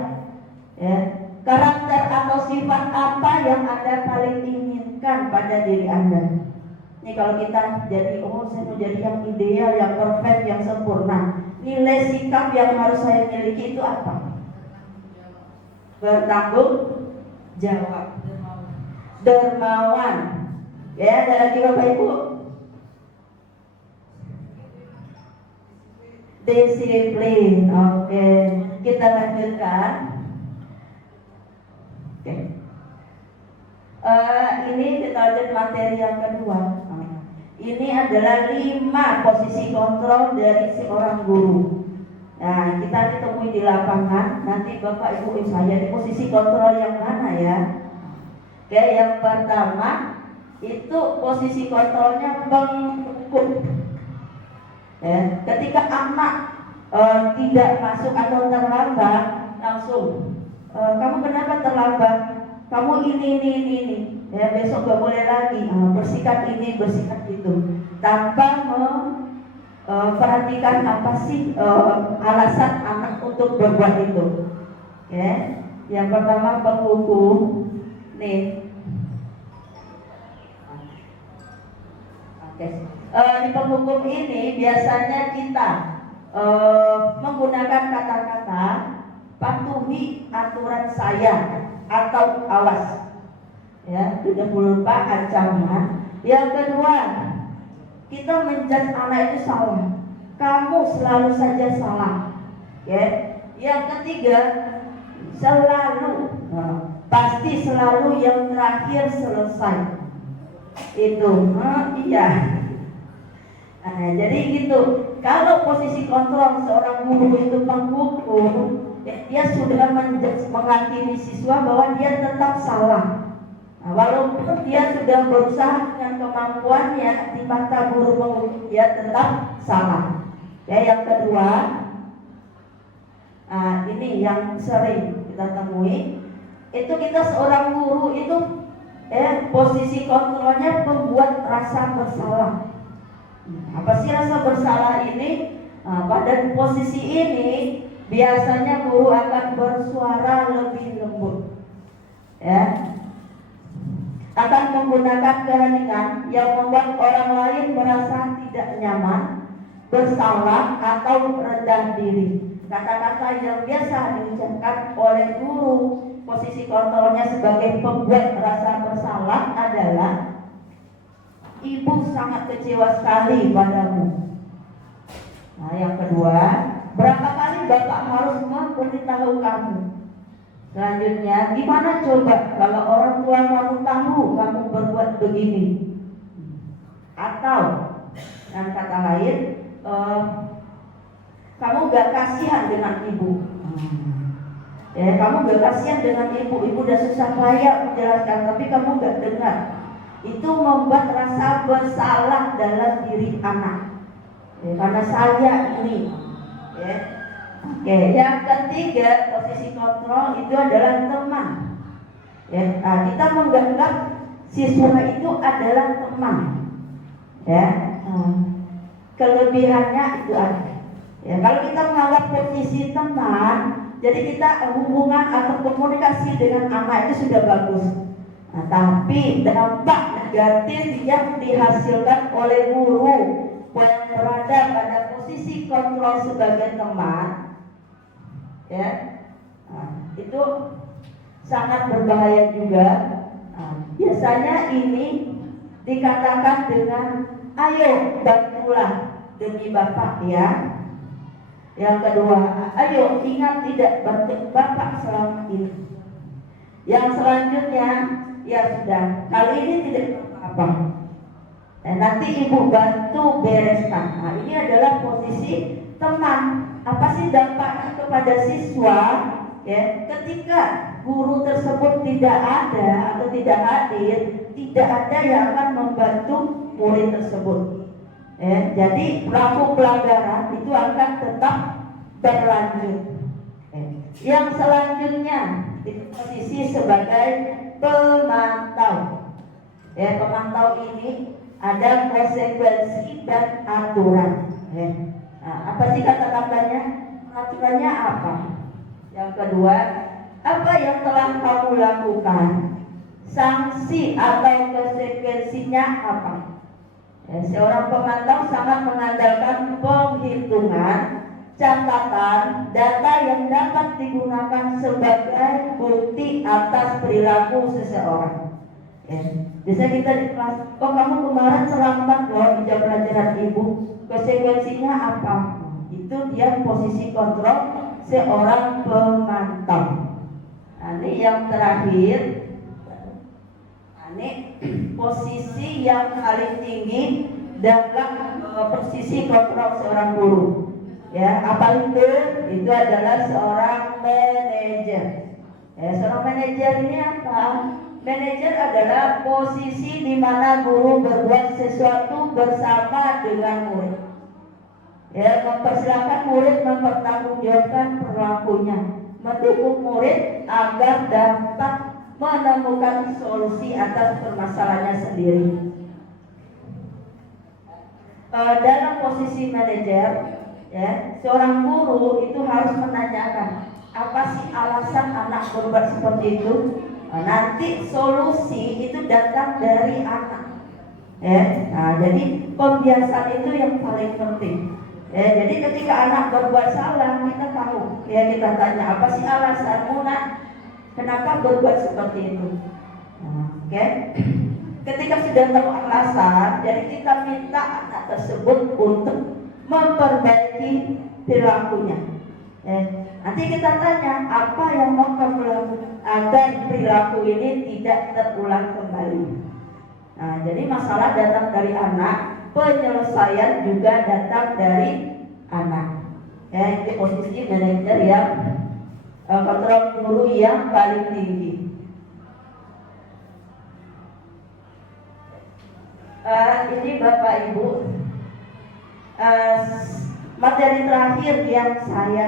ya, karakter atau sifat apa yang Anda paling inginkan pada diri Anda? Ini kalau kita jadi, saya mau jadi yang ideal, yang perfect, yang sempurna. Nilai sikap yang harus saya miliki itu apa? Bertanggung jawab, dermawan. Ya, ada lagi Bapak Ibu? Disiplin. Oke, kita lanjutkan. Oke. Ini kita lanjut materi yang kedua. Ini adalah 5 posisi kontrol dari seorang guru. Nah, kita ditemui di lapangan. Nanti Bapak Ibu saya di posisi kontrol yang mana ya? Oke, yang pertama itu posisi kontrolnya penghukum. Ya, ketika anak tidak masuk atau terlambat, langsung kamu kenapa terlambat? Kamu ini. Ya, besok gak boleh lagi. Bersihkan ini, bersihkan itu. Tanpa perhatikan apa sih alasan anak untuk berbuat itu. Ya, yang pertama penghukum. Nih. Oke. Di penghukum ini biasanya kita menggunakan kata-kata patuhi aturan saya atau awas. Ya, 34 ancaman. Yang kedua, kita menjudge anak itu salah. Kamu selalu saja salah. Ya. Yang ketiga, selalu pasti selalu yang terakhir selesai. Itu, iya. Nah, jadi gitu. Kalau posisi kontrol seorang guru itu penghukum, dia sudah menghakimi siswa bahwa dia tetap salah. Nah, walaupun dia sudah berusaha dengan kemampuannya di mata guru penghukum, dia tetap salah. Ya, yang kedua, ini yang sering kita temui, itu kita seorang guru itu posisi kontrolnya membuat rasa bersalah. Apa sih rasa bersalah ini? Pada posisi ini biasanya guru akan bersuara lebih lembut, ya, akan menggunakan keheningan yang membuat orang lain merasa tidak nyaman, bersalah atau rendah diri. Kata-kata yang biasa diucapkan oleh guru posisi kontrolnya sebagai pembuat rasa bersalah adalah, ibu sangat kecewa sekali padamu. Nah, yang kedua, berapa kali bapak harus memberitahu kamu? Selanjutnya, gimana coba kalau orang tua kamu tahu kamu berbuat begini? Atau, dengan kata lain, kamu gak kasihan dengan ibu. Ya, kamu gak kasihan dengan ibu udah susah payah menjelaskan, tapi kamu gak dengar. Itu membuat rasa bersalah dalam diri anak. Ya, karena saya ini. Ya. Oke, yang ketiga posisi kontrol itu adalah teman. Ya, kita menganggap siswa itu adalah teman. Ya, kelebihannya itu ada. Ya, kalau kita menganggap posisi teman, jadi kita hubungan atau komunikasi dengan anak itu sudah bagus. Nah, tapi dampak negatif yang dihasilkan oleh guru yang berada pada posisi kontrol sebagai teman, ya, itu sangat berbahaya juga. Biasanya ini dikatakan dengan ayo bantulah demi Bapak ya. Yang kedua, ayo ingat tidak bantu Bapak selama ini. Yang selanjutnya, ya sudah, kali ini tidak apa-apa. Nanti ibu bantu bereskan. Nah, ini adalah posisi teman. Apa sih dampaknya kepada siswa? Ya, ketika guru tersebut tidak ada atau tidak hadir, tidak ada yang akan membantu murid tersebut. Jadi pelaku pelanggaran itu akan tetap berlanjut. Yang selanjutnya itu posisi sebagai pemantau. Pemantau ini ada konsekuensi dan aturan. Apa sih kata-katanya? Aturannya apa? Yang kedua, apa yang telah kamu lakukan? Sanksi atau konsekuensinya apa? Seorang pemantau sangat mengandalkan penghitungan, catatan, data yang dapat digunakan sebagai bukti atas perilaku seseorang. Biasanya kita di kelas, oh kamu kemarin terlambat loh di jam pelajaran ibu, konsekuensinya apa? Itu dia posisi kontrol seorang pemantau. Ini yang terakhir, ini posisi yang paling tinggi dalam posisi kontrol seorang guru. Ya, apa itu adalah seorang manajer. Seorang manajer ini apa? Manajer adalah posisi di mana guru berbuat sesuatu bersama dengan murid. Mempersilahkan murid mempertanggungjawabkan perilakunya, mendukung murid agar dapat menemukan solusi atas permasalahannya sendiri. Dalam posisi manajer, seorang guru itu harus menanyakan apa sih alasan anak berbuat seperti itu. Nanti solusi itu datang dari anak. Jadi pembiasaan itu yang paling penting. Jadi ketika anak berbuat salah, kita tahu, kita tanya apa sih alasanmu nak, kenapa berbuat seperti itu. Ketika sudah tahu alasan, jadi kita minta anak tersebut untuk memperbaiki perilakunya. Nanti kita tanya apa yang mau kamu lakukan agar perilaku ini tidak terulang kembali. Jadi masalah datang dari anak, penyelesaian juga datang dari anak. Ini posisi manajer yang kontrol guru yang paling tinggi. Ini Bapak Ibu, materi terakhir yang saya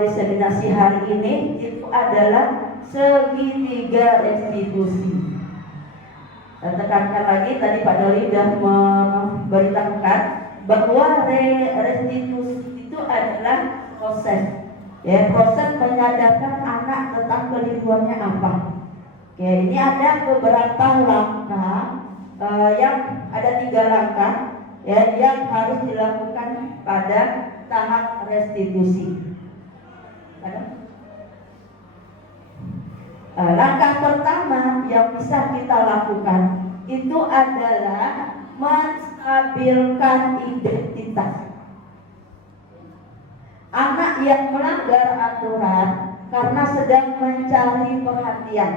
diseminasi hari ini itu adalah segitiga restitusi. Tekankan lagi, tadi Pak Doli sudah memberitahukan bahwa restitusi itu adalah proses, proses menyadarkan anak tentang keliruannya apa. Ini ada beberapa langkah, yang ada 3 langkah yang harus dilakukan pada tahap restitusi. Langkah pertama yang bisa kita lakukan itu adalah menstabilkan identitas. Anak yang melanggar aturan karena sedang mencari perhatian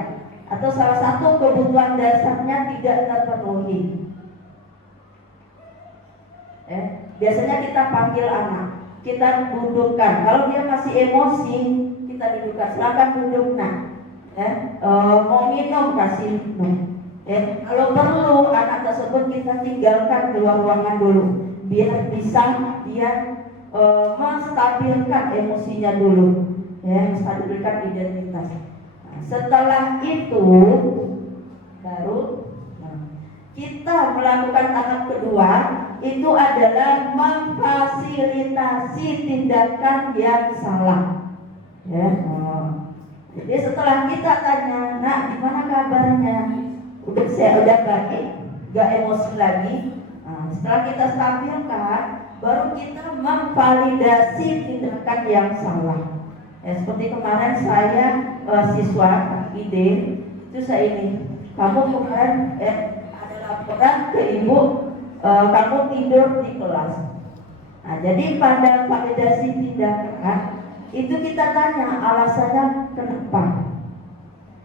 atau salah satu kebutuhan dasarnya tidak terpenuhi. Biasanya kita panggil anak, kita dudukkan. Kalau dia masih emosi, kita dudukkan. Silakan duduk nak. Mau minum, kasih minum. Kalau perlu anak tersebut kita tinggalkan keluar ruangan dulu, biar bisa dia menstabilkan emosinya dulu, menstabilkan identitas. Setelah itu baru kita melakukan tahap kedua, itu adalah memfasilitasi tindakan yang salah. Jadi setelah kita tanya, nak gimana kabarnya? Saya udah baik, gak emosi lagi. Nah, setelah kita stabilkan, baru kita memvalidasi tindakan yang salah. Ya, seperti kemarin saya siswa ide itu saya ini, kamu kemarin ada laporan ke ibu, kamu tidur di kelas. Nah, jadi pada validasi tindakan itu kita tanya alasannya kenapa.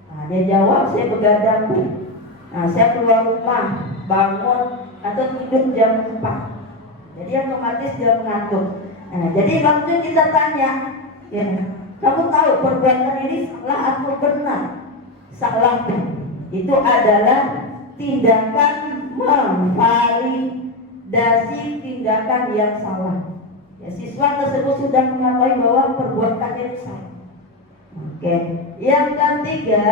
Nah, dia jawab saya begadang. Nah, saya keluar rumah, bangun atau tidur jam 4. Jadi otomatis dia mengantuk. Nah, jadi waktu kita tanya, ya, kamu tahu perbuatan ini salah atau benar? Salah. Itu adalah tindakan memvalidasi tindakan yang salah. Ya, siswa tersebut sudah mengetahui bahwa perbuatannya itu salah. Oke. Yang ketiga,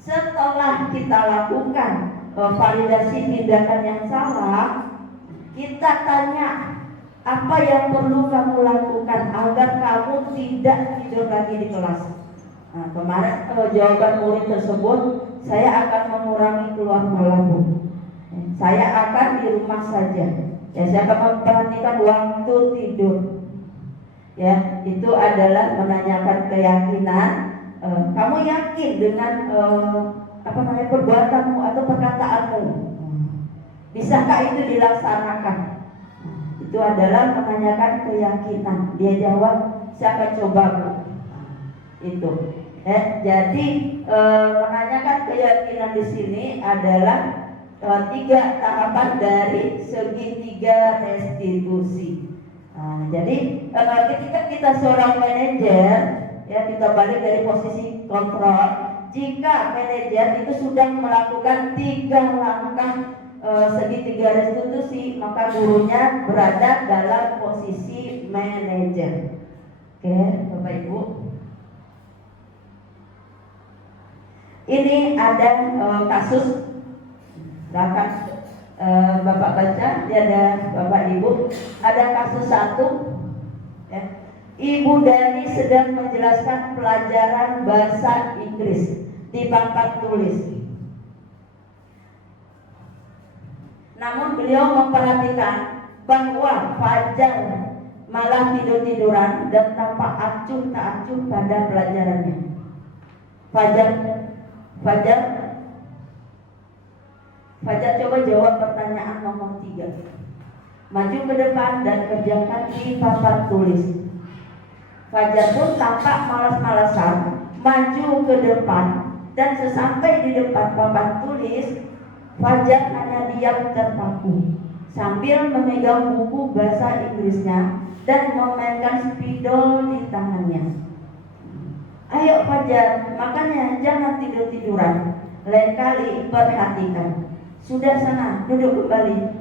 setelah kita lakukan validasi tindakan yang salah, kita tanya apa yang perlu kamu lakukan agar kamu tidak tidur lagi di kelas. Nah, kemarin jawaban murid tersebut, saya akan mengurangi keluar malam. Saya akan di rumah saja. Ya, saya akan memperhatikan waktu tidur. Ya, itu adalah menanyakan keyakinan. Kamu yakin dengan perbuatanmu atau perkataanmu? Bisakah itu dilaksanakan? Itu adalah menanyakan keyakinan. Dia jawab, saya akan coba. Itu. Jadi menanyakan keyakinan di sini adalah 3 tahapan dari segitiga restitusi. Nah, jadi ketika kita seorang manajer, ya kita balik dari posisi kontrol. Jika manajer itu sudah melakukan 3 langkah segitiga restitusi, maka gurunya berada dalam posisi manajer. Oke, Bapak Ibu. Ini ada kasus. Bahkan Bapak baca, dia ada Bapak Ibu, ada kasus 1. Ya. Ibu Dani sedang menjelaskan pelajaran bahasa Inggris di papan tulis. Namun beliau memperhatikan bahwa Fajar malah tidur-tiduran dan tampak acuh tak acuh pada pelajarannya. Fajar coba jawab pertanyaan nomor 3. Maju ke depan dan kerjakan di papan tulis. Fajar pun tampak malas-malasan maju ke depan, dan sesampai di depan papan tulis, Fajar hanya diam terpaku sambil memegang buku bahasa Inggrisnya dan memainkan spidol di tangannya. Ayo Fajar, makanya jangan tidur-tiduran. Lain kali perhatikan. Sudah sana, duduk kembali.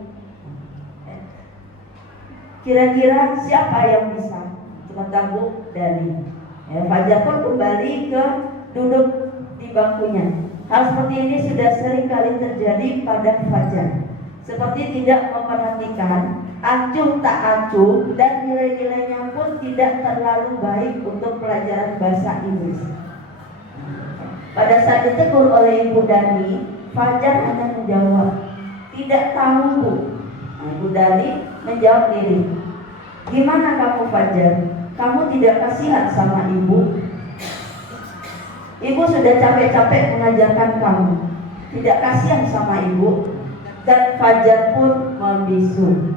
Kira-kira siapa yang bisa? Kata Bu Dani. Fajar pun kembali ke duduk di bangkunya. Hal seperti ini sudah sering kali terjadi pada Fajar. Seperti tidak memperhatikan, acuh tak acuh, dan nilai-nilainya pun tidak terlalu baik untuk pelajaran bahasa Inggris. Pada saat ditegur oleh Ibu Dani, Fajar hanya menjawab, tidak tahu Bu. Ibu Dani menjawab diri, gimana kamu Fajar? Kamu tidak kasihan sama ibu? Ibu sudah capek-capek mengajarkan kamu, tidak kasihan sama ibu. Dan Fajar pun membisu.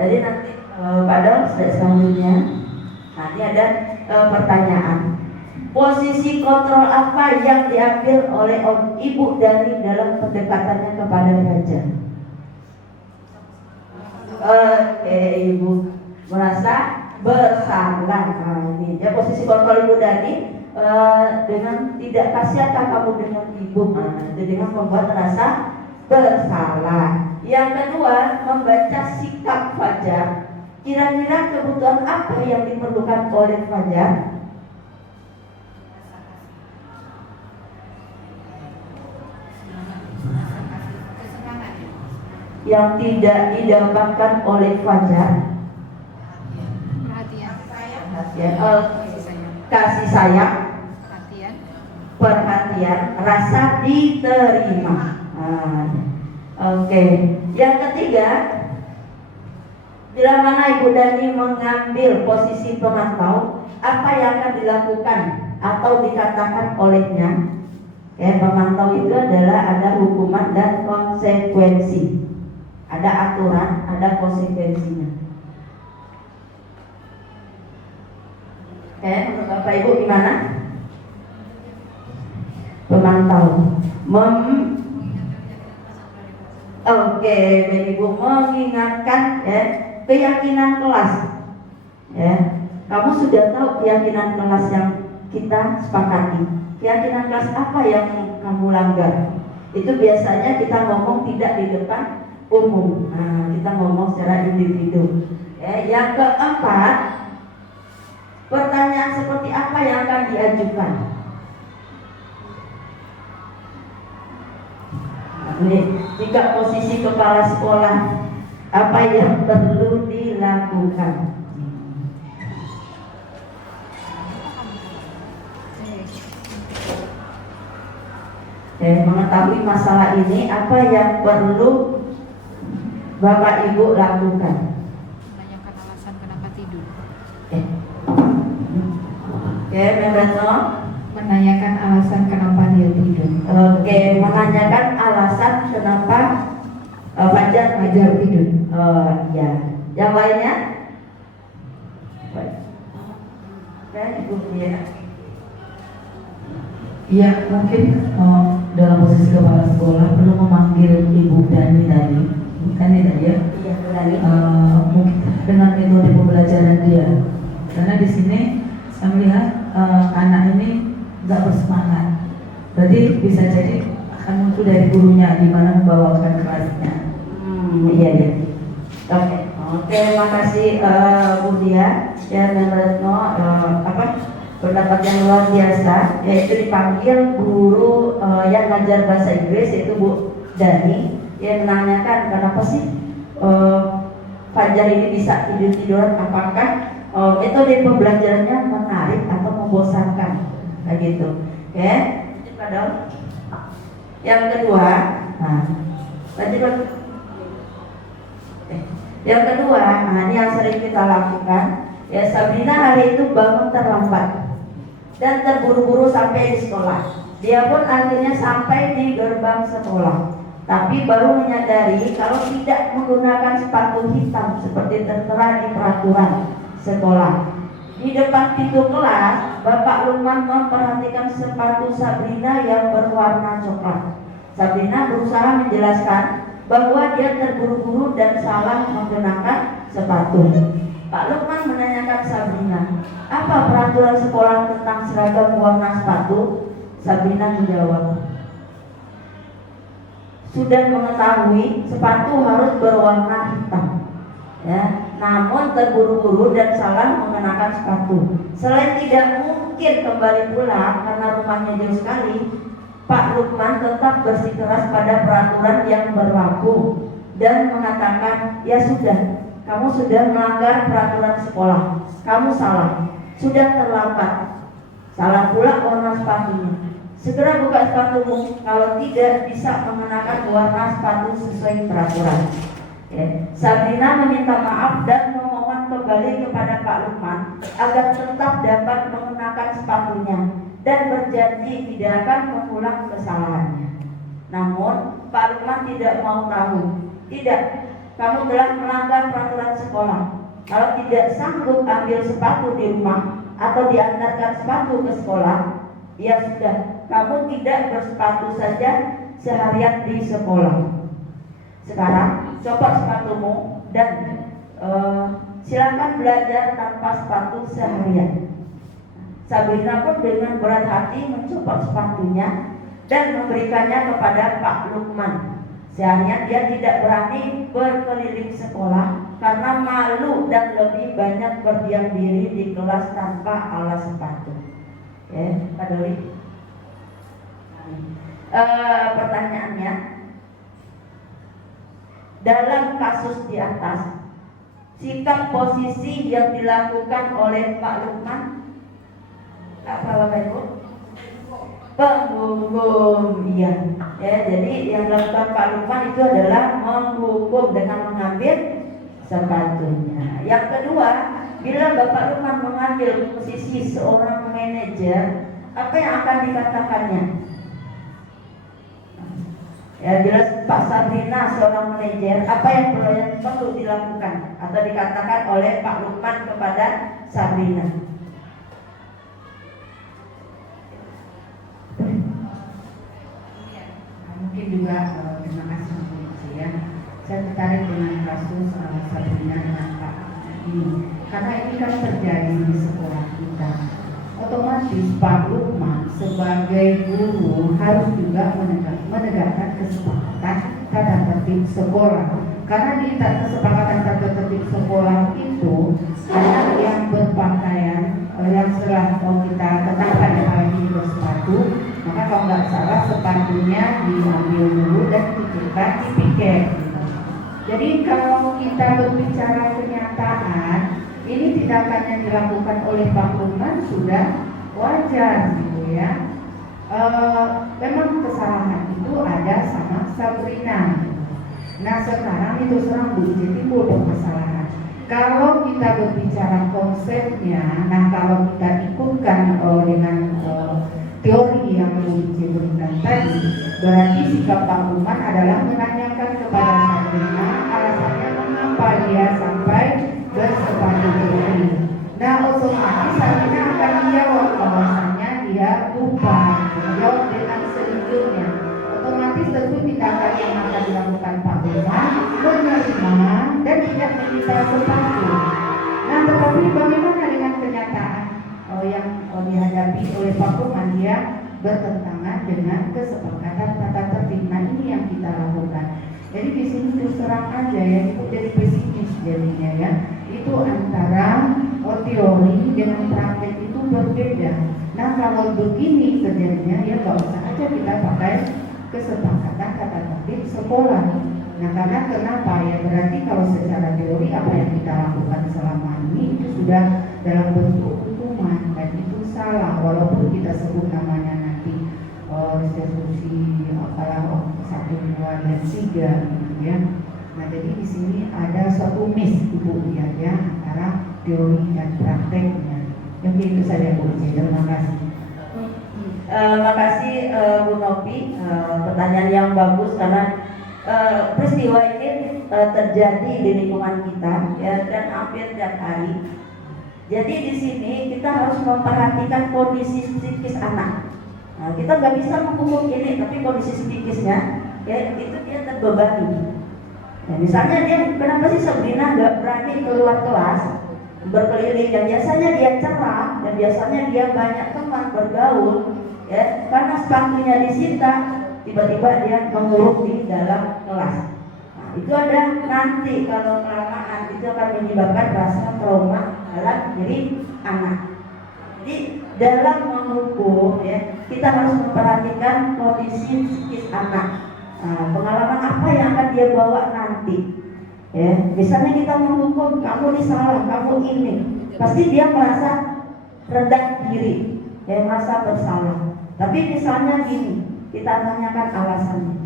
Jadi nanti pada slide selanjutnya, nanti ada pertanyaan. Posisi kontrol apa yang diambil oleh Ibu Dani dalam pendekatannya kepada Fajar? Ibu merasa bersalah. Nah, ini ya posisi kontrol Ibu Dani dengan tidak kasihankah kamu dengan ibu? Nah, dengan membuat rasa bersalah. Yang kedua, membaca sikap Fajar. Kira-kira kebutuhan apa yang diperlukan oleh Fajar? Yang tidak didapatkan oleh Fajar, kasih sayang, perhatian, rasa diterima. Oke. Yang ketiga, bila mana Ibu Dani mengambil posisi pemantau, apa yang akan dilakukan atau dikatakan olehnya? Pemantau itu adalah ada hukuman dan konsekuensi, ada aturan, ada konsekuensinya. Menurut Bapak Ibu gimana? Pemantau Oke, Ibu mengingatkan keyakinan kelas. Kamu sudah tahu keyakinan kelas yang kita sepakati. Keyakinan kelas apa yang kamu langgar? Itu biasanya kita ngomong tidak di depan umum. Kita ngomong secara individu. Yang keempat, pertanyaan seperti apa yang akan diajukan? Jika posisi kepala sekolah, apa yang perlu dilakukan? Mengetahui masalah ini, apa yang perlu Bapak Ibu lakukan? Menanyakan alasan kenapa tidur. Membantu Menanyakan alasan kenapa dia tidur. menanyakan alasan kenapa Fajar tidur. Ya. Yang lainnya? Ibu dia. Ya, mungkin dalam posisi kepala sekolah perlu memanggil Ibu Dani tadi, kan ini tadi ya? Iya, Dani. Mungkin dengan metode pembelajaran dia, karena di sini saya melihat anak ini nggak bersemangat. Berarti bisa jadi akan muncul dari gurunya gimana membawakan kelasnya. Iya. Oke, makasih Bu Dia dan Retno pendapat yang luar biasa, yaitu dipanggil guru yang ngajar bahasa Inggris, yaitu Bu Dani, yang menanyakan kenapa sih Fajar ini bisa tidur-tiduran, apakah metode pembelajarannya menarik atau membosankan, kayak gitu. Yang kedua, ini yang sering kita lakukan. Sabrina hari itu bangun terlambat dan terburu-buru sampai di sekolah. Dia pun akhirnya sampai di gerbang sekolah, tapi baru menyadari kalau tidak menggunakan sepatu hitam seperti tertera di peraturan sekolah. Di depan pintu kelas, Bapak Lukman memperhatikan sepatu Sabrina yang berwarna coklat. Sabrina berusaha menjelaskan bahwa dia terburu-buru dan salah menggunakan sepatu. Pak Lukman menanyakan Sabrina, apa peraturan sekolah tentang seragam warna sepatu? Sabrina menjawab, sudah mengetahui sepatu harus berwarna hitam. Namun terburu-buru dan salah mengenakan sepatu. Selain tidak mungkin kembali pulang karena rumahnya jauh sekali, Pak Lukman tetap bersikeras pada peraturan yang berlaku dan mengatakan, ya sudah, kamu sudah melanggar peraturan sekolah, kamu salah, sudah terlambat, salah pula warna sepatunya. Segera buka sepatumu, kalau tidak bisa mengenakan warna sepatu sesuai peraturan. Sabrina meminta maaf dan memohon kembali kepada Pak Lukman agar tetap dapat mengenakan sepatunya dan berjanji tidak akan mengulang kesalahannya. Namun Pak Lukman tidak mau tahu. Tidak, kamu telah melanggar peraturan sekolah. Kalau tidak sanggup ambil sepatu di rumah atau diantarkan sepatu ke sekolah, ya sudah, kamu tidak bersepatu saja seharian di sekolah. Sekarang copot sepatumu dan silakan belajar tanpa sepatu seharian. Sabrina pun dengan berat hati mencopot sepatunya dan memberikannya kepada Pak Lukman. Seharian dia tidak berani berkeliling sekolah karena malu dan lebih banyak berdiam diri di kelas tanpa alas sepatu. Pak Doli. Pertanyaannya, dalam kasus di atas, sikap posisi yang dilakukan oleh Pak Lukman apa Bapak Ibu? penghukum. Iya. Ya, jadi yang dilakukan Pak Lukman itu adalah menghukum dengan mengambil sepatunya. Yang kedua, bila Bapak Lukman mengambil posisi seorang manajer, apa yang akan dikatakannya? Ya, jelas Pak Sabrina seorang manajer, apa yang perlu dilakukan atau dikatakan oleh Pak Lukman kepada Sabrina? Mungkin juga terima kasih Bu Ici ya. Saya tertarik dengan kasus Sabrina dengan Pak ini, karena ini kan terjadi di sekolah kita. Otomatis Pak Lukman sebagai guru harus juga menegakkan kesepakatan tata tertib sekolah. Karena di kesepakatan tata tertib sekolah itu ada yang berpakaian yang setelah kita tetapkan yang lagi bersepatu, maka kalau nggak salah sepatunya diambil dulu dan dicekak di piket. Jadi kalau kita berbicara kenyataan, ini tindakan yang dilakukan oleh Pak Lukman sudah wajar gitu ya. Memang kesalahan itu ada sama Sabrina. Nah sekarang itu serang Bu Ici timbul permasalahan. Kalau kita berbicara konsepnya, nah kalau kita ikutkan dengan teori yang Bu Ici berikan tadi, berarti sikap Pak Lukman adalah menanyakan kepada Sabrina alasannya mengapa dia sampai bersepatu ini. Nah otomatis Sabrina akan menjawab bahwasanya dia lupa, menjawab dengan sejujurnya. Otomatis tentu tindakan yang akan dilakukan Pak Lukman menerima dan tidak meminta sepatu. Nah tetapi bagaimana dengan kenyataan yang dihadapi oleh Pak Lukman? Dia bertentangan dengan kesepakatan tata tertib. Nah ini yang kita lakukan. Jadi di sini terus terang aja ya, itu jadi pesimis jadinya ya. Itu antara teori dengan praktek itu berbeda. Nah kalau begini terjadinya ya nggak usah aja kita pakai kesepakatan tata tertib sekolah. Nah karena kenapa ya, berarti kalau secara teori apa yang kita lakukan selama ini itu sudah dalam bentuk hukuman dan itu salah, walaupun kita sebut namanya nanti restitusi apalah 1, 2, dan 3 gitu ya. Nah jadi di sini ada suatu miss Ibu lihat ya antara teori dan prakteknya. Yang itu saja Bu Ici, terima kasih. Makasih Bu Novi, pertanyaan yang bagus karena peristiwa ini terjadi di lingkungan kita ya, dan hampir tiap hari. Jadi di sini kita harus memperhatikan kondisi psikis anak. Nah, kita nggak bisa menghukum ini, tapi kondisi psikisnya ya itu dia terbebani. Ya, misalnya dia kenapa sih Sabrina nggak berani keluar kelas berkeliling, yang biasanya dia cerah dan biasanya dia banyak teman bergaul ya, karena sepatunya disita tiba-tiba dia menguruk di dalam kelas. Nah, itu ada nanti kalau kelamaan itu akan menyebabkan rasa trauma dalam diri anak. Jadi dalam menghukum ya kita harus memperhatikan kondisi psikis anak. Nah, pengalaman apa yang akan dia bawa nanti ya, misalnya kita menghukum kamu ini salah, kamu ini, pasti dia merasa rendah diri ya, merasa bersalah. Tapi misalnya gini, kita tanyakan alasannya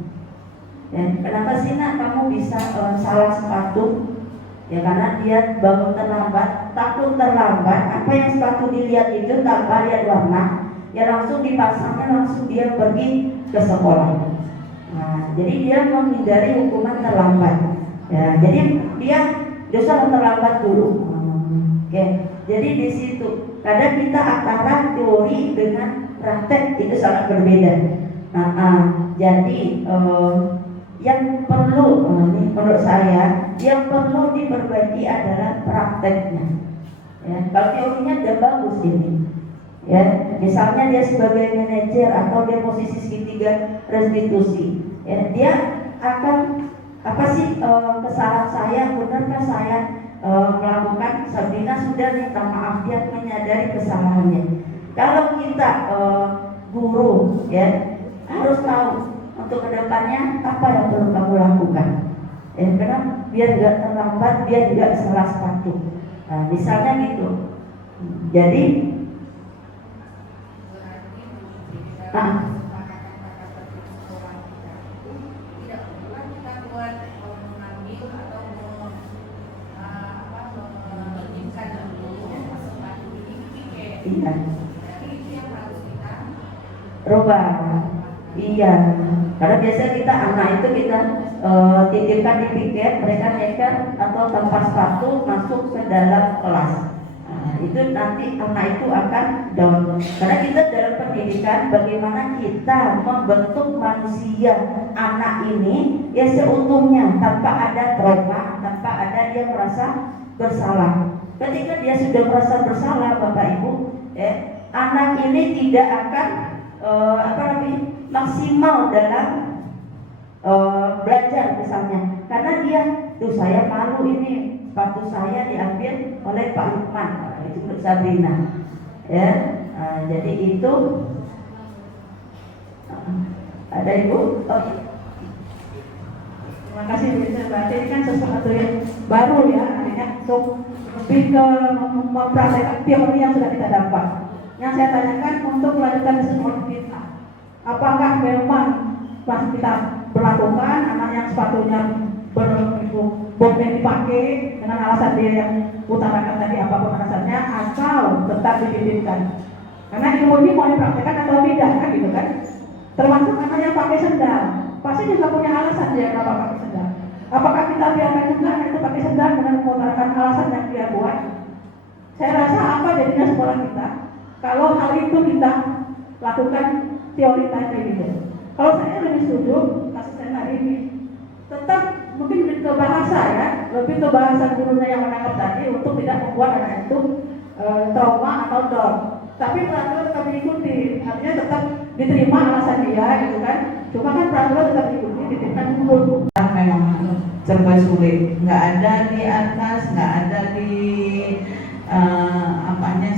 ya, kenapa sih nak kamu bisa salah sepatu ya, karena dia bangun terlambat, takut terlambat, apa yang sepatu dilihat itu tanpa lihat warna ya langsung dipasangnya, langsung dia pergi ke sekolah. Nah, jadi dia menghindari hukuman terlambat. Ya, jadi dia dosa terlambat dulu. Oke, jadi di situ kadang kita antara teori dengan praktek itu sangat berbeda. Nah, jadi yang perlu ini menurut saya yang perlu diperbaiki adalah prakteknya. Ya, kalau teorinya udah bagus ini. Ya, misalnya dia sebagai manajer atau dia posisi segitiga restitusi, ya, dia akan apa sih kesalahan saya, benarkah saya melakukan? Sabrina sudah minta maaf, dia menyadari kesalahannya. Kalau kita guru ya harus tahu untuk kedepannya apa yang perlu kamu lakukan ya, karena biar tidak terlambat, biar tidak salah sepatu. Nah, misalnya gitu. Jadi berarti bisa kesepakatan kakak tertib sekolah kita itu tidak perlulah kita buat mengambil atau menertibkan dulu sepatu ini piket. Iya. Jadi itu yang harus kita Rubah. Iya. Karena biasanya kita anak itu kita titipkan di piket, mereka nekat atau tanpa sepatu masuk ke dalam kelas. Nah, itu nanti anak itu akan down. Karena kita dalam pendidikan bagaimana kita membentuk manusia anak ini ya seutuhnya tanpa ada trauma, tanpa ada dia merasa bersalah. Ketika dia sudah merasa bersalah, Bapak Ibu, anak ini tidak akan maksimal dalam belajar misalnya, karena dia tuh saya malu ini sepatu saya diambil oleh Pak Lukman, itu untuk Sabrina, ya. Jadi itu ada Ibu. Oh. Terima kasih Bu Ica. Berarti ini kan sesuatu yang baru ya, artinya untuk lebih ke mempraktekkan teori yang sudah kita dapat. Yang saya tanyakan untuk melanjutkan bisnis kita, apakah memang pas kita berlakukan anak yang sepatunya boleh dipakai dengan alasan dia yang utarakan tadi apapun alasannya, atau tetap dititipkan? Karena ilmu ini mau dipraktekkan atau tidak kan gitu kan? Termasuk anak yang pakai sendal, pasti juga punya alasan dia kenapa pakai sendal. Apakah kita biarkan juga anak itu pakai sendal dengan mengutarakan alasan yang dia buat? Saya rasa apa jadinya sekolah kita kalau hal itu kita lakukan teori tadi gitu. Kalau saya lebih setuju kasus saya hari ini tetap mungkin lebih ke bahasa ya, lebih ke bahasa gurunya yang menangkap tadi untuk tidak membuat anak itu trauma atau down. Tapi peraturan tetap diikuti, artinya tetap diterima alasan dia gitu kan. Cuma kan peraturan tetap diikuti, dititipkan dulu. Memang serba sulit, nggak ada di atas, nggak ada di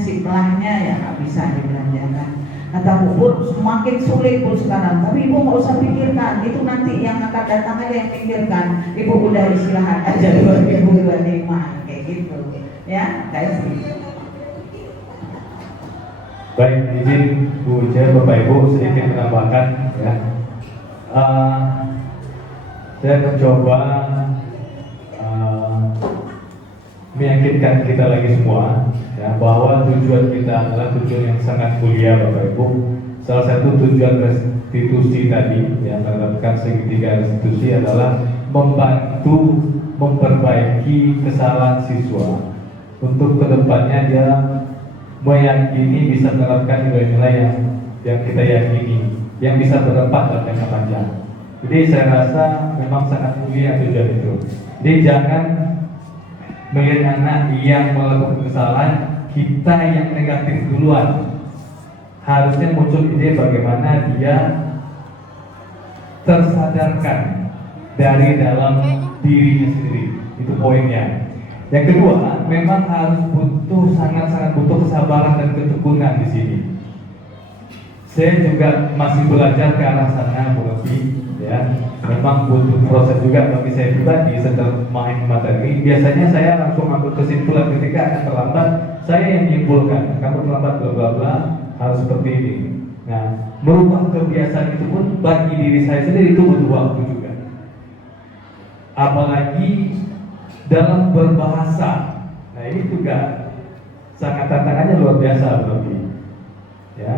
siplahnya ya nggak bisa dibelanjakan. Kata Bu, semakin sulit Bu sekarang, tapi Ibu nggak usah pikirkan, itu nanti yang akan datang aja yang pikirkan. Ibu udah istirahat aja 2025 kayak gitu, ya guys. Baik, izin Bu Ica, Bapak Ibu sedikit menambahkan ya. Saya mencoba meyakinkan kita lagi semua ya, bahwa tujuan kita adalah tujuan yang sangat mulia Bapak Ibu. Salah satu tujuan restitusi tadi yang menerapkan segitiga restitusi adalah membantu memperbaiki kesalahan siswa untuk kedepannya dia meyakini bisa menerapkan nilai-nilai yang kita yakini, yang bisa berdampak dalam jangka panjang. Jadi saya rasa memang sangat mulia tujuan itu. Jadi jangan melihat anak yang melakukan kesalahan, kita yang negatif duluan. Harusnya muncul ide bagaimana dia tersadarkan dari dalam dirinya sendiri. Itu poinnya. Yang kedua, memang harus sangat-sangat butuh kesabaran dan ketekunan di sini. Saya juga masih belajar ke arah sana, Bu Rofi. Ya, memang butuh proses juga bagi saya pribadi setelah main materi. Biasanya saya langsung ambil kesimpulan ketika akan terlambat, saya yang menyimpulkan kamu terlambat bla bla bla harus seperti ini. Nah, merubah kebiasaan itu pun bagi diri saya sendiri itu butuh waktu juga. Apalagi dalam berbahasa. Nah, ini juga sangat tantangannya luar biasa berarti. Ya.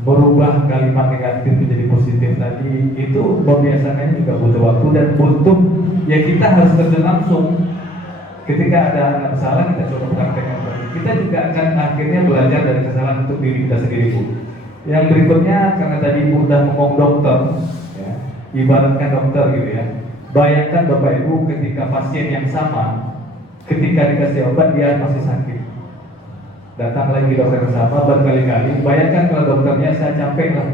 Merubah kalimat negatif menjadi positif tadi itu membiasakannya juga butuh waktu dan butuh ya kita harus terjun langsung ketika ada anak salah kita coba praktekkan lagi. Kita juga akan akhirnya belajar dari kesalahan untuk diri kita sendiri Bu. Yang berikutnya karena tadi Ibu udah ngomong dokter ya, ibaratkan dokter gitu ya. Bayangkan Bapak Ibu ketika pasien yang sama ketika dikasih obat dia masih sakit. Datang lagi dokter yang sama berkali-kali. Bayangkan kalau dokternya saya capek lah.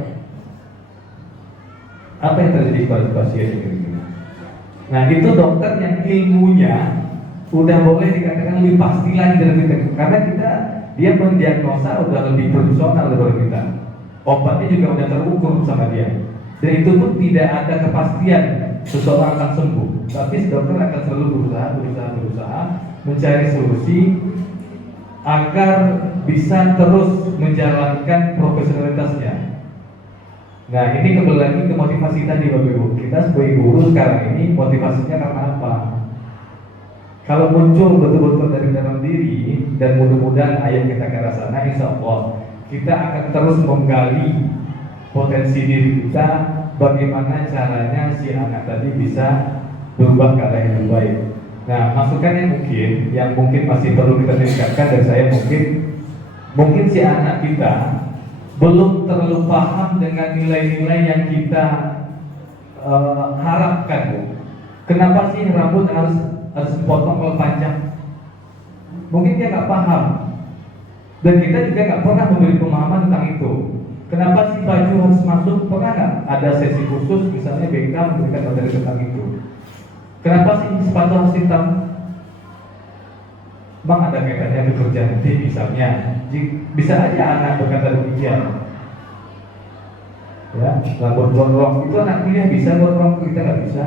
Apa yang terjadi pada pasien ini? Nah itu dokter yang ilmunya udah boleh dikatakan lebih pasti lagi dari kita. Karena dia mendiagnosa udah lebih profesional dari kita. Obatnya juga udah terukur sama dia. Dan itu pun tidak ada kepastian seseorang akan sembuh. Tapi si dokter akan selalu berusaha mencari solusi agar bisa terus menjalankan profesionalitasnya. Nah ini kembali lagi ke motivasi tadi Bapak Ibu. Kita sebagai guru sekarang ini motivasinya karena apa? Kalau muncul betul-betul dari dalam diri dan mudah-mudahan ayat kita ke arah sana, insya Allah kita akan terus menggali potensi diri kita, bagaimana caranya si anak tadi bisa berubah ke arah yang lebih baik. Nah, masukannya yang mungkin masih perlu kita tingkatkan dari saya mungkin si anak kita belum terlalu paham dengan nilai-nilai yang kita harapkan. Kenapa sih rambut harus dipotong kalau panjang? Mungkin dia nggak paham, dan kita juga nggak pernah memberi pemahaman tentang itu. Kenapa sih baju harus masuk? Pernah nggak ada sesi khusus misalnya BK memberikan materi tentang itu? Kenapa sih sepatu harus hitam? Bang, ada kaitannya bekerja nanti misalnya. Bisa aja anak berkata demikian. Ya, rambut gondrong itu anak kuliah bisa, gondrong kita nggak bisa.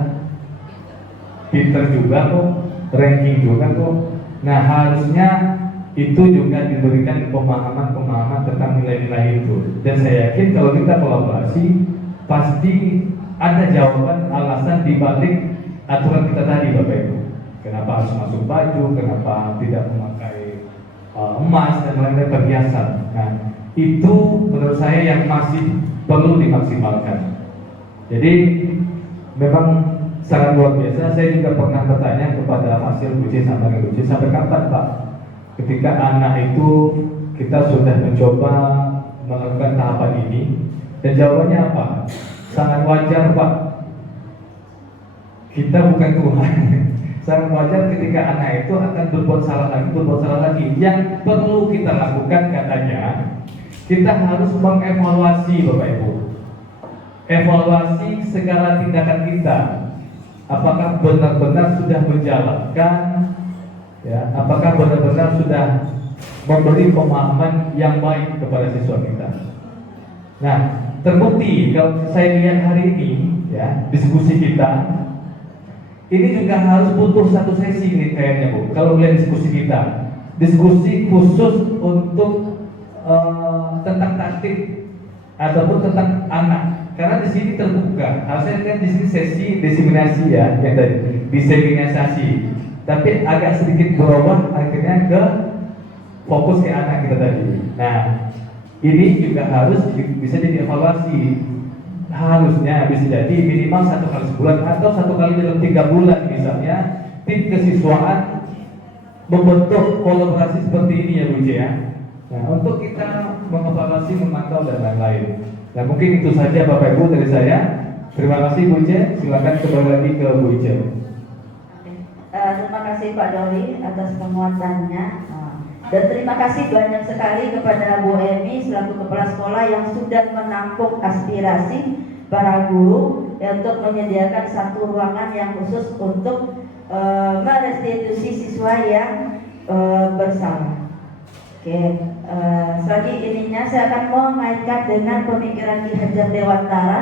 Pinter juga kok, ranking juga kok. Nah harusnya itu juga diberikan pemahaman tentang nilai-nilai itu. Dan saya yakin kalau kita kolaborasi pasti ada jawaban alasan dibalik aturan kita tadi Bapak Ibu. Kenapa harus masuk baju, kenapa tidak memakai emas dan lain-lain perhiasan. Nah itu menurut saya yang masih perlu dimaksimalkan. Jadi memang sangat luar biasa. Saya juga pernah bertanya kepada hasil uji sampai kapan Pak? Ketika anak itu kita sudah mencoba melakukan tahapan ini, dan jawabannya apa? Sangat wajar Pak. Kita bukan Tuhan. Sangat wajar ketika anak itu akan berbuat salah lagi. Yang perlu kita lakukan katanya, kita harus mengevaluasi Bapak Ibu. Evaluasi segala tindakan kita. Apakah benar-benar sudah menjalankan, ya, apakah benar-benar sudah memberi pemahaman yang baik kepada siswa kita. Nah, terbukti kalau saya lihat hari ini, ya, diskusi kita, ini juga harus butuh satu sesi nih kayaknya Bu. Kalau melihat diskusi kita, diskusi khusus untuk tentang taktik ataupun tentang anak. Karena di sini terbuka, harusnya kan di sini sesi diseminasi ya, yang tadi diseminasi. Tapi agak sedikit berubah akhirnya ke fokus ke anak kita tadi. Nah, ini juga harus bisa jadi evaluasi. Harusnya bisa jadi minimal 1 kali sebulan atau 1 kali dalam 3 bulan misalnya tim kesiswaan membentuk kolaborasi seperti ini ya Bu ya. Nah, untuk kita mengevaluasi, memantau dan lain-lain. Nah mungkin itu saja Bapak Ibu dari saya. Terima kasih Bu Ice. Silakan kembali lagi ke Bu Ice. Terima kasih Pak Doli atas penguatannya. Dan terima kasih banyak sekali kepada Bu Emi selaku kepala sekolah yang sudah menampung aspirasi para guru untuk menyediakan satu ruangan yang khusus untuk merestitusi siswa yang bersalah. Oke, selanjutnya ininya saya akan mengaitkan dengan pemikiran Ki Hajar Dewantara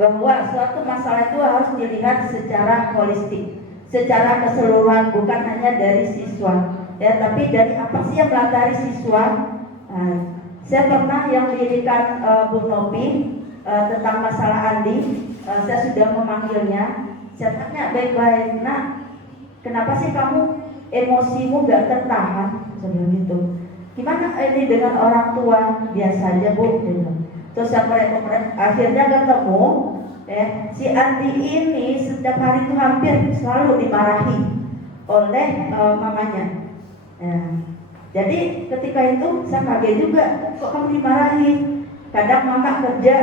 bahwa suatu masalah itu harus dilihat secara holistik, secara keseluruhan, bukan hanya dari siswa, ya, tapi dari apa sih yang melantari siswa. Saya pernah yang dirikan Bu Nopi tentang masalah Andi, saya sudah memanggilnya. Saya tanya baik-baik, nak, kenapa sih kamu emosimu gak tertahan? Saya bilang gitu. Gimana ini dengan orang tua? Biasa aja Bu. Terus saya korek-korek, akhirnya ketemu si Andi ini setiap hari itu hampir selalu dimarahi oleh mamanya. Jadi ketika itu saya kaget juga, kok kamu dimarahi? Kadang mama kerja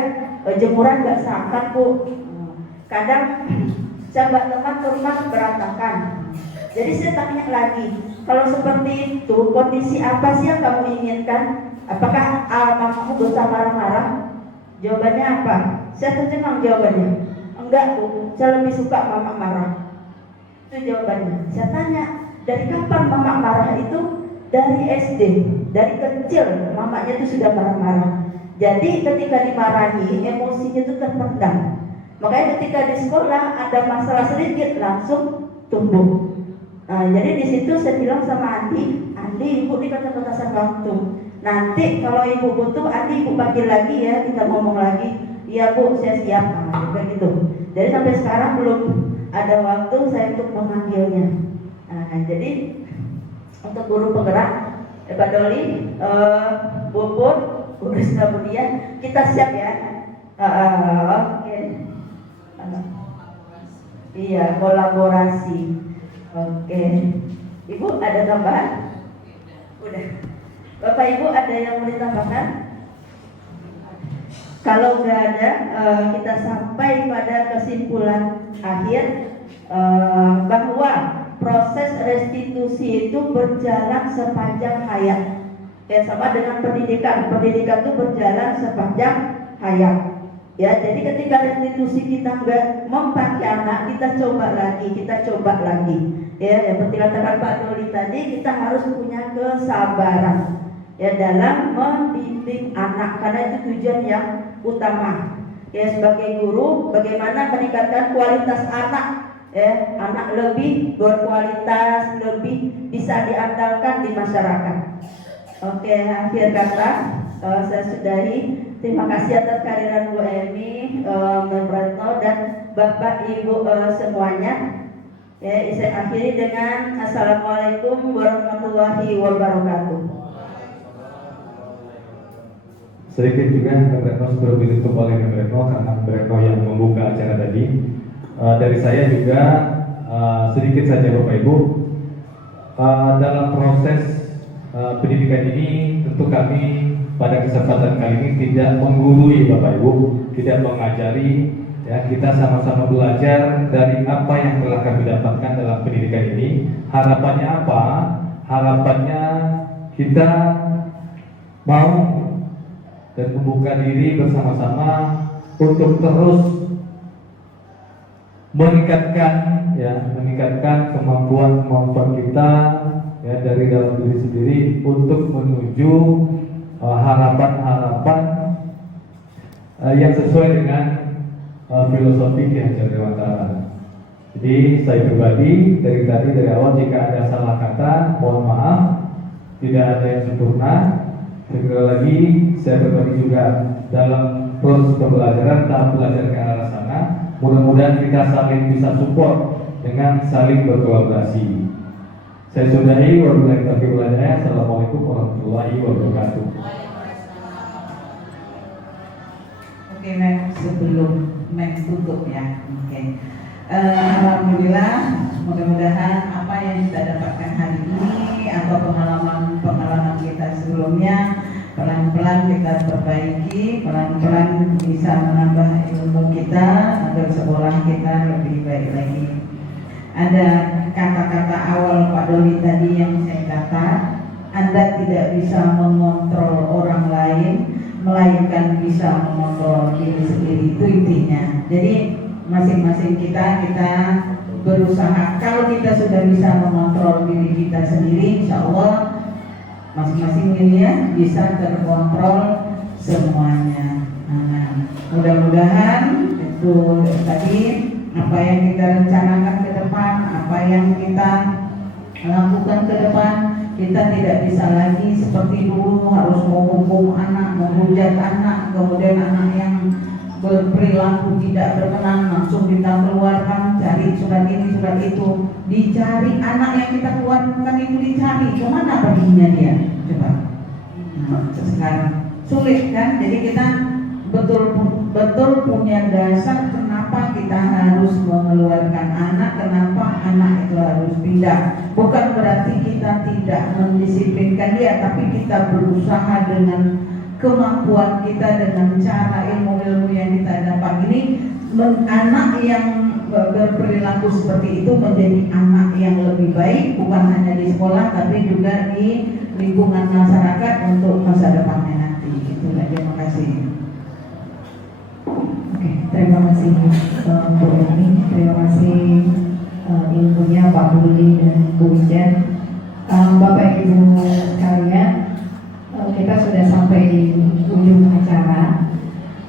jemuran gak seangkat Bu. Kadang saya bawa teman ke rumah berantakan. Jadi saya tanya lagi, kalau seperti itu kondisi apa sih yang kamu inginkan? Apakah mamamu gak usah marah-marah? Jawabannya apa? Saya terjemah jawabannya. Enggak Bu, saya lebih suka mama marah. Itu jawabannya. Saya tanya, dari kapan mama marah itu? Dari SD, dari kecil mamanya itu sudah marah-marah. Jadi ketika dimarahi, emosinya itu terpendam. Makanya ketika di sekolah ada masalah sedikit langsung tumbuh. Jadi di situ saya bilang sama Andi, ibu ini keterbatasan waktu. Nanti kalau ibu butuh, Andi ibu panggil lagi ya, kita ngomong lagi. iya Bu, saya siap, nah, kayak gitu. Jadi sampai sekarang belum ada waktu saya untuk memanggilnya. Nah, jadi untuk guru penggerak, Pak Doli, Bubut, Bu Krisna Budia, kita siap ya. Oke. Iya, kolaborasi. Oke. Ibu ada tambahan? Udah. Bapak Ibu ada yang mau ditambahkan? Kalau nggak ada, kita sampai pada kesimpulan akhir bahwa proses restitusi itu berjalan sepanjang hayat. Ya, sama dengan pendidikan. Pendidikan itu berjalan sepanjang hayat. Ya, jadi ketika restitusi kita nggak mempan anak, kita coba lagi. Ya, yang seperti katakan Pak Doli tadi, kita harus punya kesabaran ya dalam membimbing anak, karena itu tujuan yang utama. Ya, sebagai guru, bagaimana meningkatkan kualitas anak, ya, anak lebih berkualitas, lebih bisa diandalkan di masyarakat. Oke, akhir kata saya sudahi. Terima kasih atas kehadiran Bu Emi, Mbak Retno dan Bapak Ibu semuanya. Ya, saya akhiri dengan Assalamualaikum warahmatullahi wabarakatuh. Sedikit juga Mbak Retno sebelum ditutup oleh Mbak Retno, karena Mbak Retno yang membuka acara tadi. Dari saya juga sedikit saja Bapak Ibu, dalam proses pendidikan ini tentu kami pada kesempatan kali ini tidak menggurui Bapak Ibu, tidak mengajari, ya, kita sama-sama belajar dari apa yang telah kami dapatkan dalam pendidikan ini. Harapannya apa? Harapannya kita mau dan membuka diri bersama-sama untuk terus meningkatkan kemampuan kita ya dari dalam diri sendiri untuk menuju harapan-harapan yang sesuai dengan filosofi Ki Hajar Dewantara. Jadi saya pribadi dari awal jika ada salah kata mohon maaf, tidak ada yang sempurna. Sekali lagi saya berbagi juga dalam proses pembelajaran, tahap belajar ke arah sana. Mudah-mudahan kita saling bisa support dengan saling berkolaborasi. Saya sudahi, wabillahi taufiq wal hidayah. Assalamualaikum warahmatullahi wabarakatuh. Oke, sebelum tutup ya. Oke. Alhamdulillah, mudah-mudahan apa yang kita dapatkan hari ini atau pengalaman kita sebelumnya pelan-pelan kita perbaiki, pelan-pelan bisa menambah ilmu kita agar sekolah kita lebih baik lagi. Ada kata-kata awal Pak Doli tadi yang saya kata, Anda tidak bisa mengontrol orang lain, melainkan bisa mengontrol diri sendiri, itu intinya. Jadi masing-masing kita berusaha. Kalau kita sudah bisa mengontrol diri kita sendiri, insya Allah masing-masing ini ya bisa terkontrol semuanya. Nah, mudah-mudahan itu tadi apa yang kita rencanakan ke depan, apa yang kita lakukan ke depan, kita tidak bisa lagi seperti dulu harus menghukum anak, menghujat anak, kemudian anak yang berperilaku tidak berkenan langsung kita keluarkan, cari surat ini surat itu, dicari anak yang kita keluarkan itu, dicari kemana perginya dia, coba. Nah, sekarang sulit kan, jadi kita betul punya dasar kenapa kita harus mengeluarkan anak, kenapa anak itu harus pindah. Bukan berarti kita tidak mendisiplinkan dia, tapi kita berusaha dengan kemampuan kita, dengan cara ilmu-ilmu yang kita dapat ini, anak yang berperilaku seperti itu menjadi anak yang lebih baik, bukan hanya di sekolah tapi juga di lingkungan masyarakat untuk masa depannya nanti. Itulah, terima kasih. Oke, terima kasih Bu Emi, terima kasih ilmunya Pak Doli dan Bu Wijan. Bapak Ibu sekalian, kita sudah sampai di ujung acara.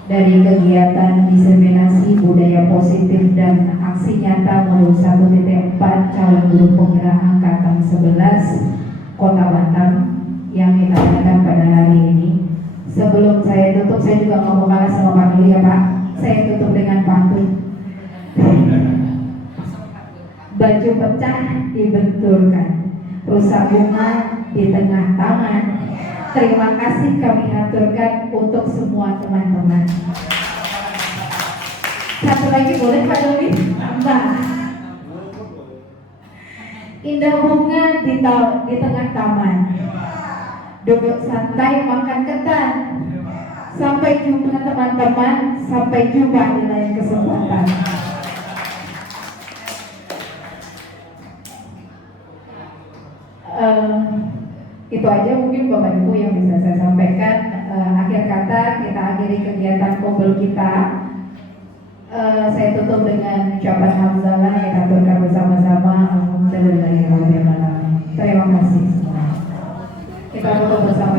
Dari kegiatan diseminasi budaya positif dan aksi nyata modul 1.4 calon guru penggerak angkatan 11 Kota Batam yang kita adakan pada hari ini. Sebelum saya tutup, saya juga mau kalah sama Pak Doli ya Pak. Saya tutup dengan pantun. Baju pecah dibenturkan, rusak bunga di tengah taman. Terima kasih kami haturkan untuk semua teman-teman. Satu lagi boleh Pak Dodi? Tambah. Indah bunga di tengah taman. Duduk santai makan ketan. Sampai jumpa teman-teman. Sampai jumpa di lain kesempatan. Itu aja mungkin Bapak Ibu yang bisa saya sampaikan. Akhir kata kita akhiri kegiatan kumpul kita. Saya tutup dengan ucapan hamdalah yang kita aturkan bersama-sama. Alhamdulillahirobbilalamin. Terima kasih semua. Kita tutup bersama.